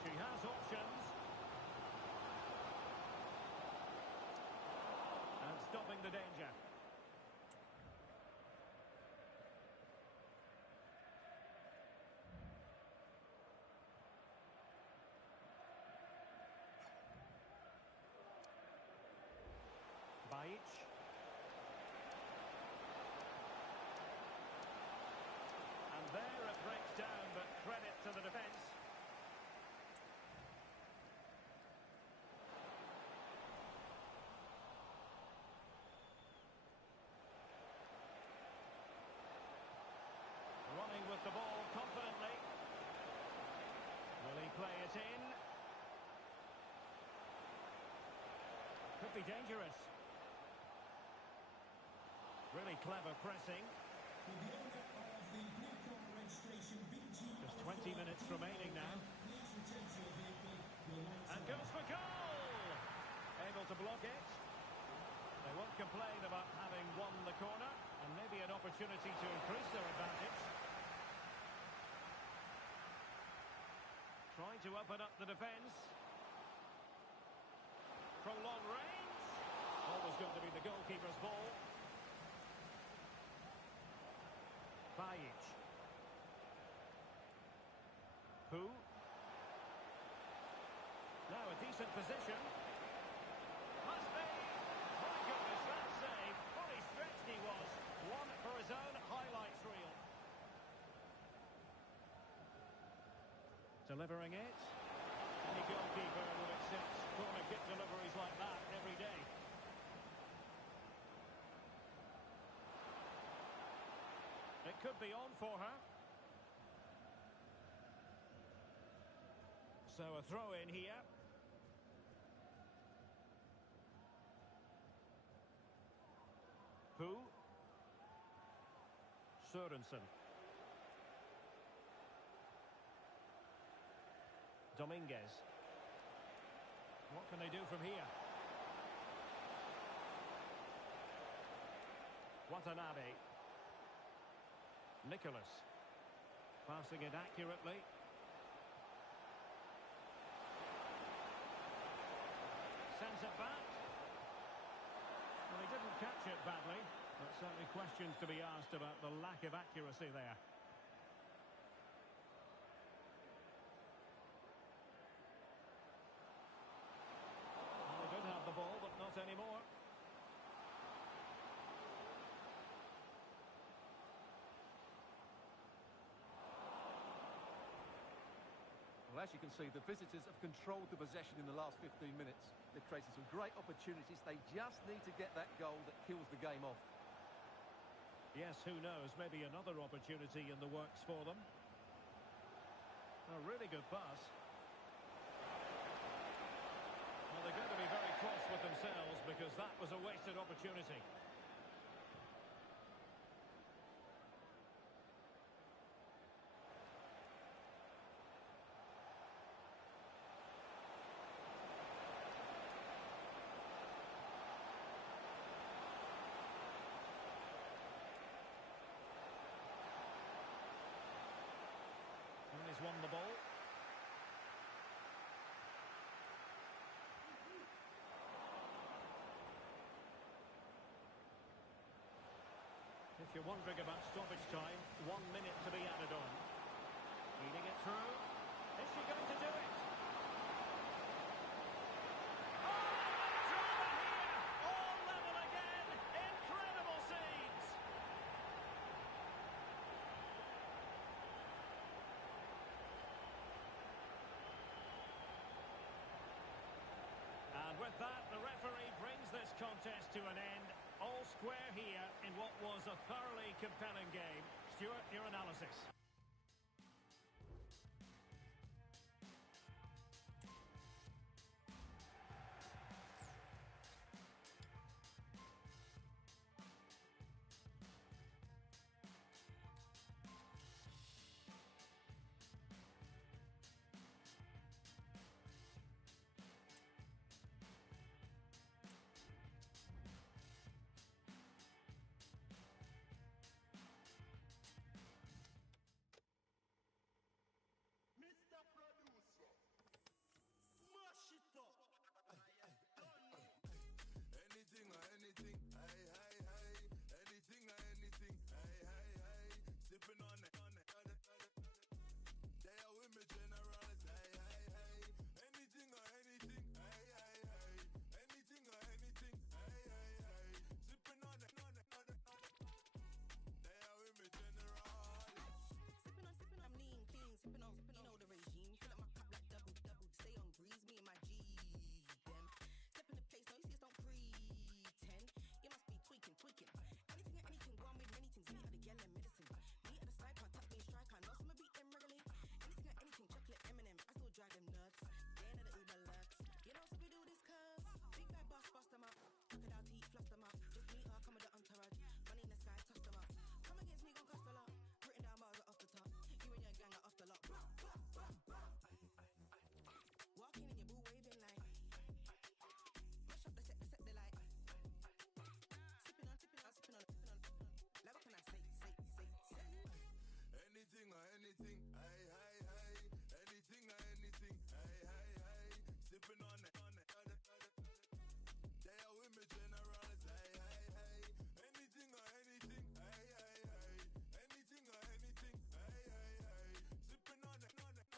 She has options. And stopping the danger. Bajic. And there it breaks down, but credit to the defence. Running with the ball confidently. Will he play it in? Could be dangerous. Really clever pressing. Just 20 minutes remaining now. And goes for goal! Able to block it. They won't complain about having won the corner, and maybe an opportunity to increase their advantage. Trying to open up the defence. From long range. Always going to be the goalkeeper's ball. Bajic. Who? Now a decent position. Must be. My goodness, that save. Fully stretched he was. One for his own highlights reel. Delivering it. Any goalkeeper would accept corner kick deliveries like that every day. It could be on for her. So a throw in here. Who? Sørensen. Dominguez. What can they do from here? Watanabe. MEGLESZ. Passing it accurately. Sends it back. Well, he didn't catch it badly, but certainly questions to be asked about the lack of accuracy there. Well, they did have the ball, but Well, as you can see, the visitors have controlled the possession in the last 15 minutes. They've created some great opportunities. They just need to get that goal that kills the game off. Yes, who knows? Maybe another opportunity in the works for them. A really good pass. Well, they're going to be very cross with themselves because that was a wasted opportunity. And he's won the ball. If you're wondering about stoppage time, 1 minute to be added on. Feeding it through. Is she going to do it? Oh, drama here! All level again! Incredible scenes! And with that, the referee brings this contest to an end. All square here in what was a thoroughly compelling game. Stuart, your analysis. Mr. Producer, mash it up. Anything or anything, hey, hey, hey. Anything or anything, hey, hey, hey. Sipping on it, on it. They are with me generals, hey, hey, hey. Anything or anything, hey, hey, hey. Anything or anything, hey, hey, hey. Sipping on it, on it, on it. They are with me generals. Sipping on, I'm lean, clean, sipping on, you know the regime. Fill up my cup like double, stay on breeze, me and my G's, them. Step in the place, no, you see us don't pretend. You must be tweaking. Anything and anything, go on with many things. Me at the yellow medicine. Me at the side part, tap me strike, I know some beat them regularly. Anything and anything, chocolate M&M, I still drive them nuts. They ain't the Uber lux. You know, so we do this cuz big bad boss, bust them up. Crocodile teeth, fluff them up. Just meet her, come with the entourage. Money in the sky, toss them up. Come against me, gon' cost a lot. Written down bars are off the top. You and your gang are off the lot. Walking in your boo waving like. Mash up the set the light. Sipping on. Like what can I say? Anything or anything, hey, hey, hey. Anything or anything, hey, hey, hey. Sipping on it, on it. They are with me generals, hey, hey, hey. Anything or anything, hey, hey, hey. Anything or anything, hey, hey, hey. Sipping on it, on it.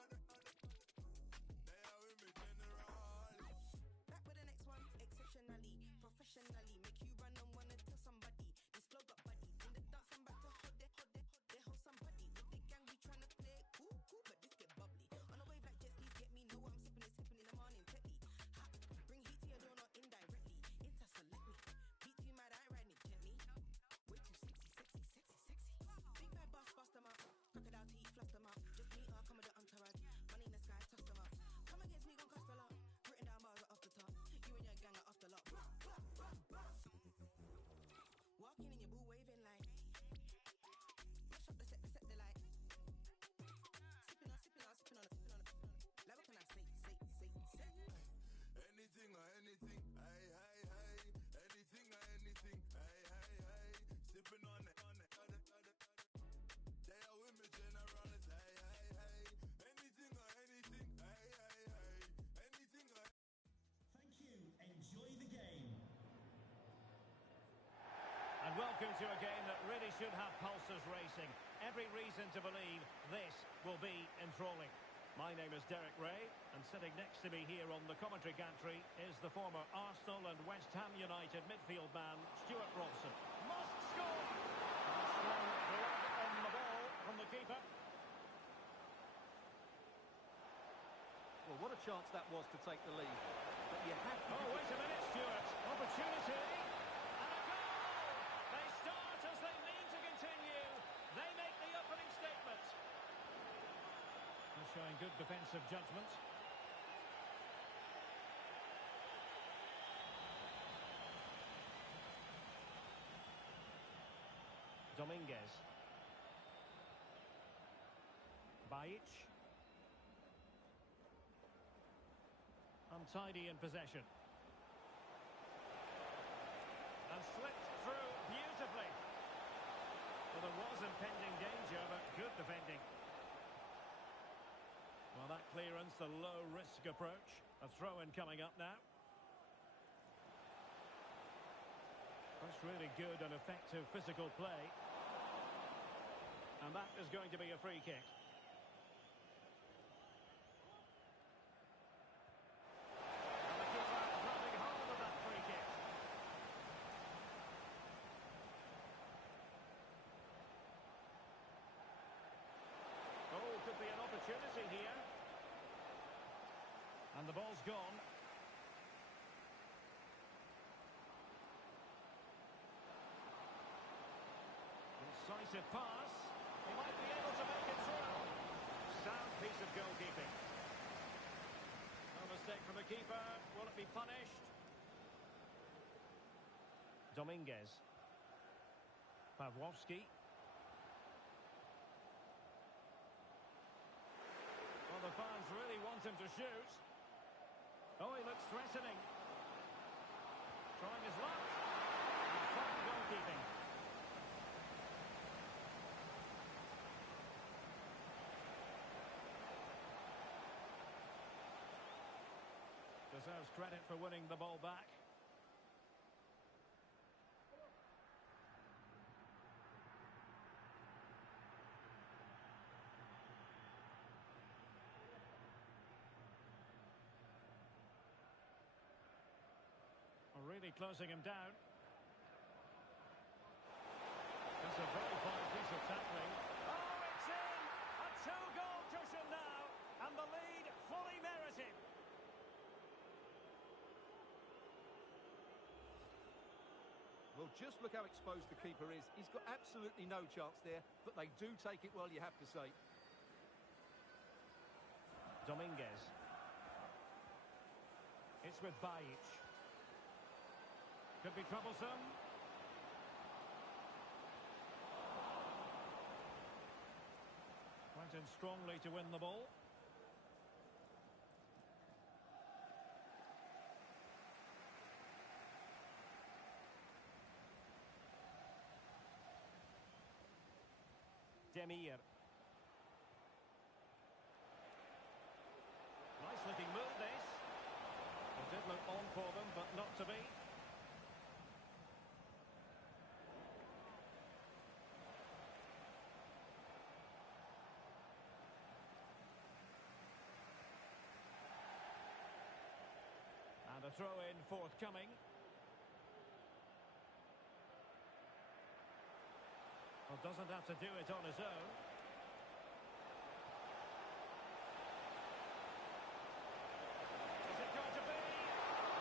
They are with me generals. Back with the next one, exceptionally, professionally. Make you run and wanna tell somebody. This flow got body. In the dance, I'm back to hold somebody. With the gang, we tryna play cool, but this get bubbly. On the wave like jet skis, get me, know what I'm sipping in the morning, techie. Hot, bring heat to your door, not indirectly. Interselect me, beat you mad, I ain't riding it gently. Way too sexy. Big bad boss, bust them up. Crocodile teeth, fluff them up. Just meet her, come with the entourage. Money in the sky, toss them up. Come against me, gon' cost a lot. Written down bars are off the top. You and your gang are off the lot. Walking in your boo waving like. Mash up the set the light. Sipping on. Like what can I say? Anything or anything, hey, hey, hey. Anything or anything, hey, hey, hey. Sipping on it. They are with me generals, hey, hey, hey. Anything or anything, hey, hey, hey. Anything or Thank you. Enjoy the game. And welcome to a game that really should have pulses racing. Every reason to believe this will be enthralling. My name is Derek Ray, and sitting next to me here on the commentary gantry is the former Arsenal and West Ham United midfield man, Stuart Robson. Must score! Strong grab on the ball from the keeper. what a chance that was to take the lead. But you have to... Oh, wait a minute, Stuart. Opportunity. And a goal! They start as they mean to continue. They make the opening statement. They're showing good defensive judgment. Dominguez. Bajic. Untidy in possession. And slipped through beautifully. Well, there was impending danger, but good defending. Well, that clearance, the low-risk approach. A throw-in coming up now. That's really good and effective physical play. And that is going to be a free kick. And the keeper grabbing hold of that free kick. Oh, could be an opportunity here. And the ball's gone. Decisive pass. He might be able to make it through. Sound piece of goalkeeping. No mistake from the keeper. Will it be punished? Dominguez. Pawłowski. Well, the fans really want him to shoot. Oh, he looks threatening. Trying his luck. And fine goalkeeping. Deserves credit for winning the ball back. Really closing him down. That's a very fine piece of tackling. Oh, it's in! A two-goal cushion now, and the lead fully merited. Well, just look how exposed the keeper is. He's got absolutely no chance there, but they do take it well, you have to say. Dominguez. It's with Bajic. Could be troublesome. Went in strongly to win the ball. Demir. Nice looking move this. It did look on for them, but not to be. And a throw-in forthcoming. Well, doesn't have to do it on his own. Is it going to be?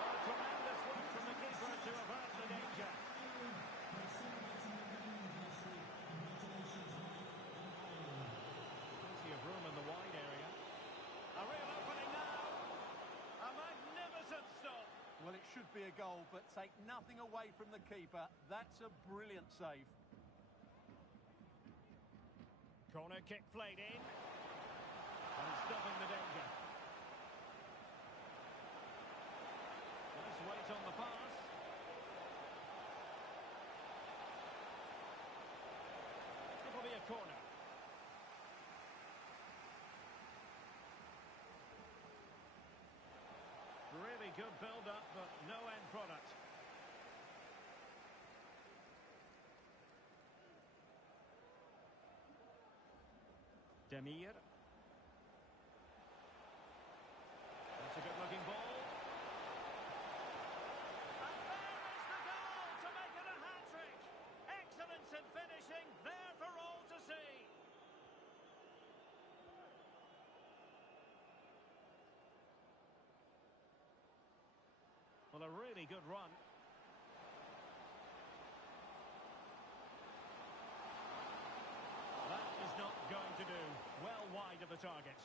Well, tremendous work from the keeper to avert the danger. Plenty of room in the wide area. A real opening now. A magnificent stop. Well, it should be a goal, but take nothing away from the keeper. That's a brilliant save. Corner kick played in. And stopping the danger. Nice weight on the pass. It'll be a corner. Really good build-up, but no end product. Demir. That's a good-looking ball. And there is the goal to make it a hat-trick. Excellence in finishing, there for all to see. Well, a really good run. That is not going to do. Well wide of the target.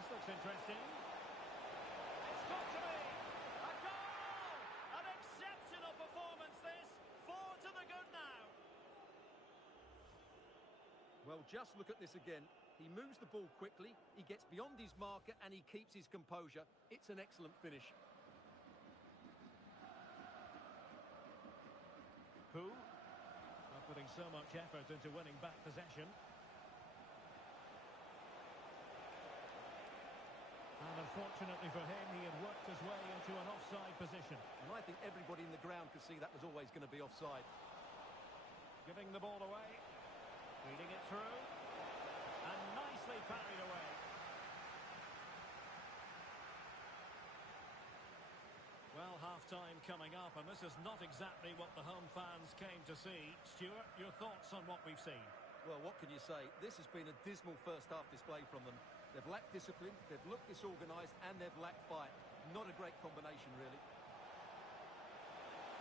This looks interesting. It's got to be a goal! An exceptional performance this. 4 to the good now. Well, just look at this again. He moves the ball quickly, he gets beyond his marker and he keeps his composure. It's an excellent finish. Who are putting so much effort into winning back possession. And unfortunately for him, he had worked his way into an offside position. And I think everybody in the ground could see that was always going to be offside. Giving the ball away. Reading it through. And nicely parried away. Well, half-time coming up, and this is not exactly what the home fans came to see. Stuart, your thoughts on what we've seen? Well, what can you say? This has been a dismal first-half display from them. They've lacked discipline, they've looked disorganised, and they've lacked fight. Not a great combination, really.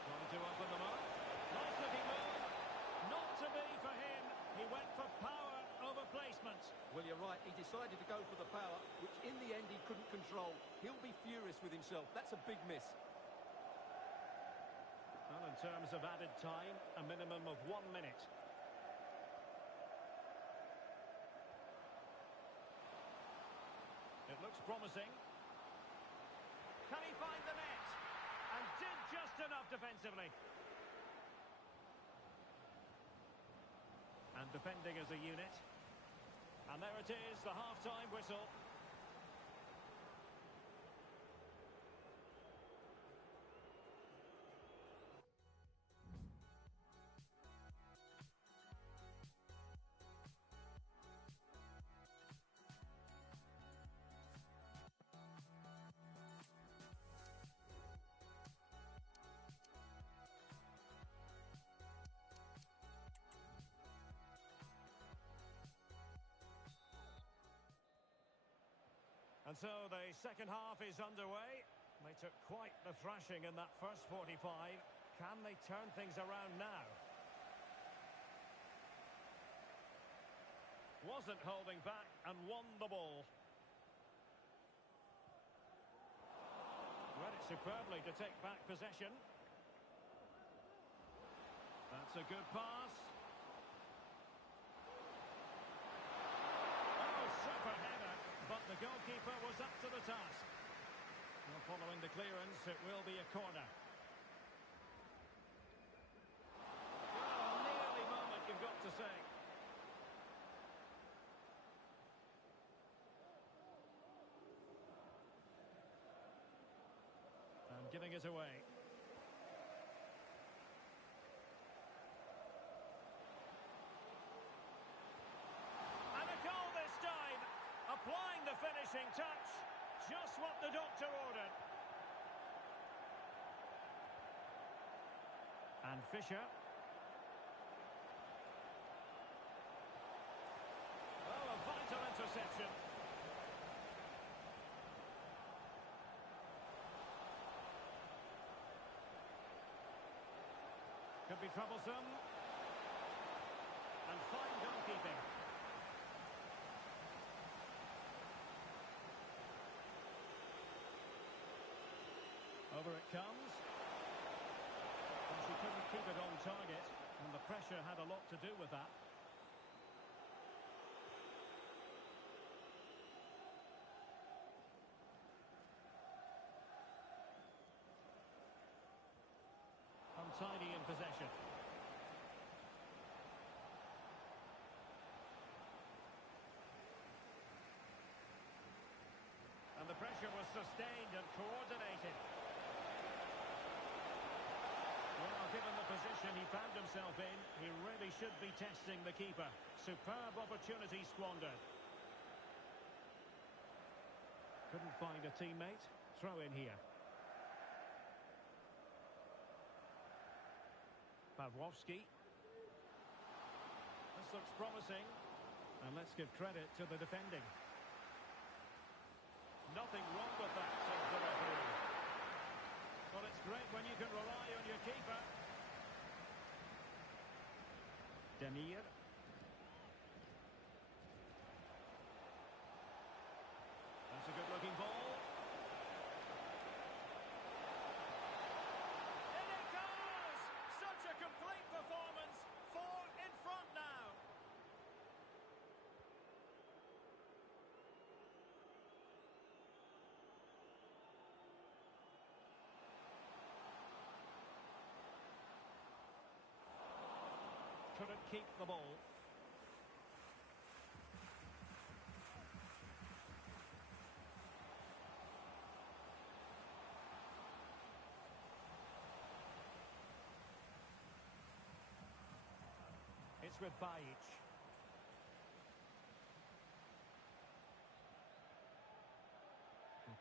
Trying to open them up. Nice looking move. Not to be for him. He went for power over placement. Well, you're right. He decided to go for the power, which in the end he couldn't control. He'll be furious with himself. That's a big miss. Well, in terms of added time, a minimum of 1 minute. It looks promising. Can he find the net? And did just enough defensively. And defending as a unit. And there it is, the half-time whistle. And so the second half is underway. They took quite the thrashing in that first 45. Can they turn things around now? Wasn't holding back and won the ball. Read it superbly to take back possession. That's a good pass. Oh, super header. But the goalkeeper was up to the task. Well, following the clearance, it will be a corner. Oh, nearly moment, you've got to say. And giving it away. And a goal this time. Applying the finishing touch. Just what the doctor ordered. And Fisher. Oh, a vital interception. Could be troublesome. And fine goalkeeping. Over it comes. Well, she couldn't keep it on target, and the pressure had a lot to do with that. Untidy in possession. And the pressure was sustained and coordinated. Well, given the position he found himself in, he really should be testing the keeper. Superb opportunity squandered. Couldn't find a teammate. Throw in here. Pawłowski. This looks promising. And let's give credit to the defending. Nothing wrong with that, says the referee. Well, it's great when you can rely on your keeper. Demir. That's a good-looking ball. In it goes! Such a complete performance. 4 in front now. Couldn't keep the ball. It's with Bajic.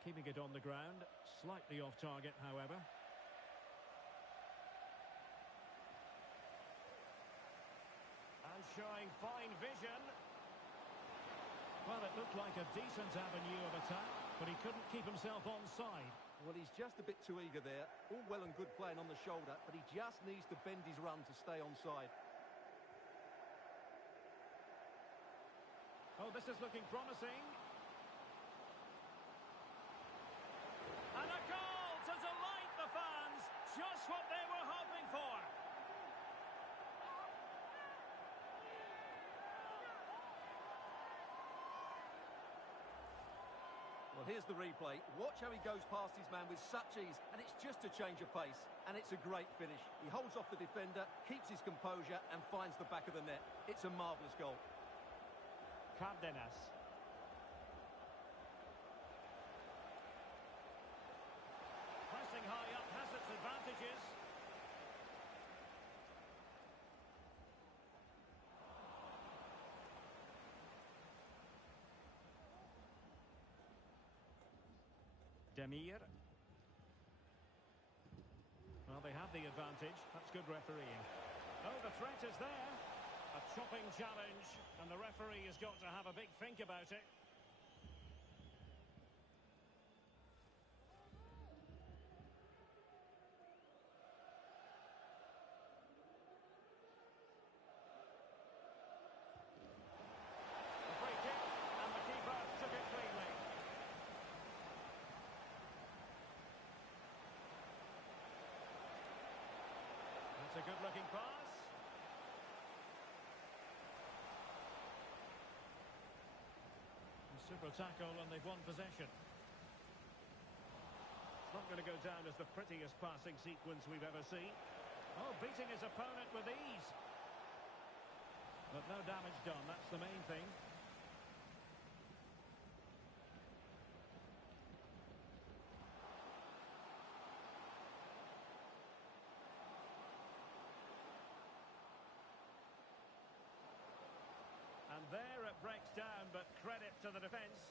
Keeping it on the ground, slightly off target, however. And showing fine vision. Well, it looked like a decent avenue of attack, but he couldn't keep himself onside. Well, he's just a bit too eager there. All well and good playing on the shoulder, but he just needs to bend his run to stay onside. Oh, this is looking promising. And a goal to delight the fans. Just what they were hoping for. Well, here's the replay. Watch how he goes past his man with such ease, and it's just a change of pace. And it's a great finish. He holds off the defender, keeps his composure, and finds the back of the net. It's a marvellous goal. Cardenas. Pressing high up has its advantages. Demir. Well, they have the advantage. That's good refereeing. Oh, the threat is there. A chopping challenge, and the referee has got to have a big think about it. A free kick, and the keeper took it cleanly. That's a good-looking pass. Super tackle, and they've won possession. It's not going to go down as the prettiest passing sequence we've ever seen. Oh, beating his opponent with ease. But no damage done, that's the main thing. And there it breaks down, but credit to the defence.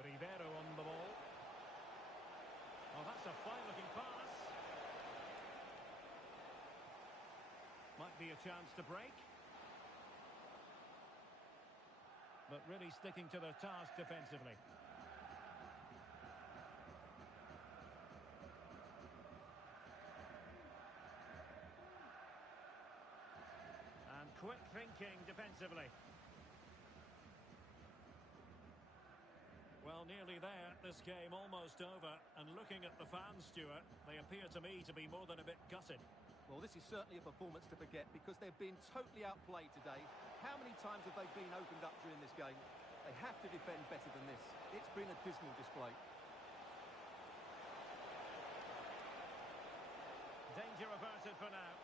Rivero on the ball. Oh, that's a fine-looking pass. Might be a chance to break. But really sticking to their task defensively. Quick thinking defensively. Well, nearly there. This game almost over. And looking at the fans, Stuart, they appear to me to be more than a bit gutted. Well, this is certainly a performance to forget because they've been totally outplayed today. How many times have they been opened up during this game? They have to defend better than this. It's been a dismal display. Danger averted for now.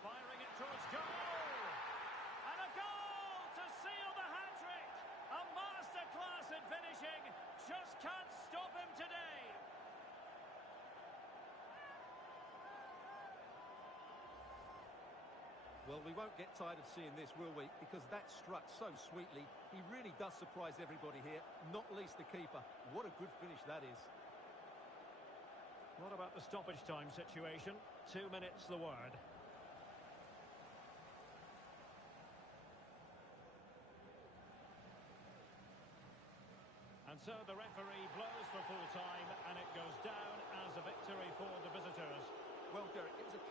Firing it towards goal! And a goal to seal the hat-trick! A masterclass in finishing! Just can't stop him today! Well, we won't get tired of seeing this, will we? Because that struck so sweetly. He really does surprise everybody here, not least the keeper. What a good finish that is. What about the stoppage time situation? 2 minutes the word. And so the referee blows for full time, and it goes down as a victory for the visitors. Well, Derek, it was a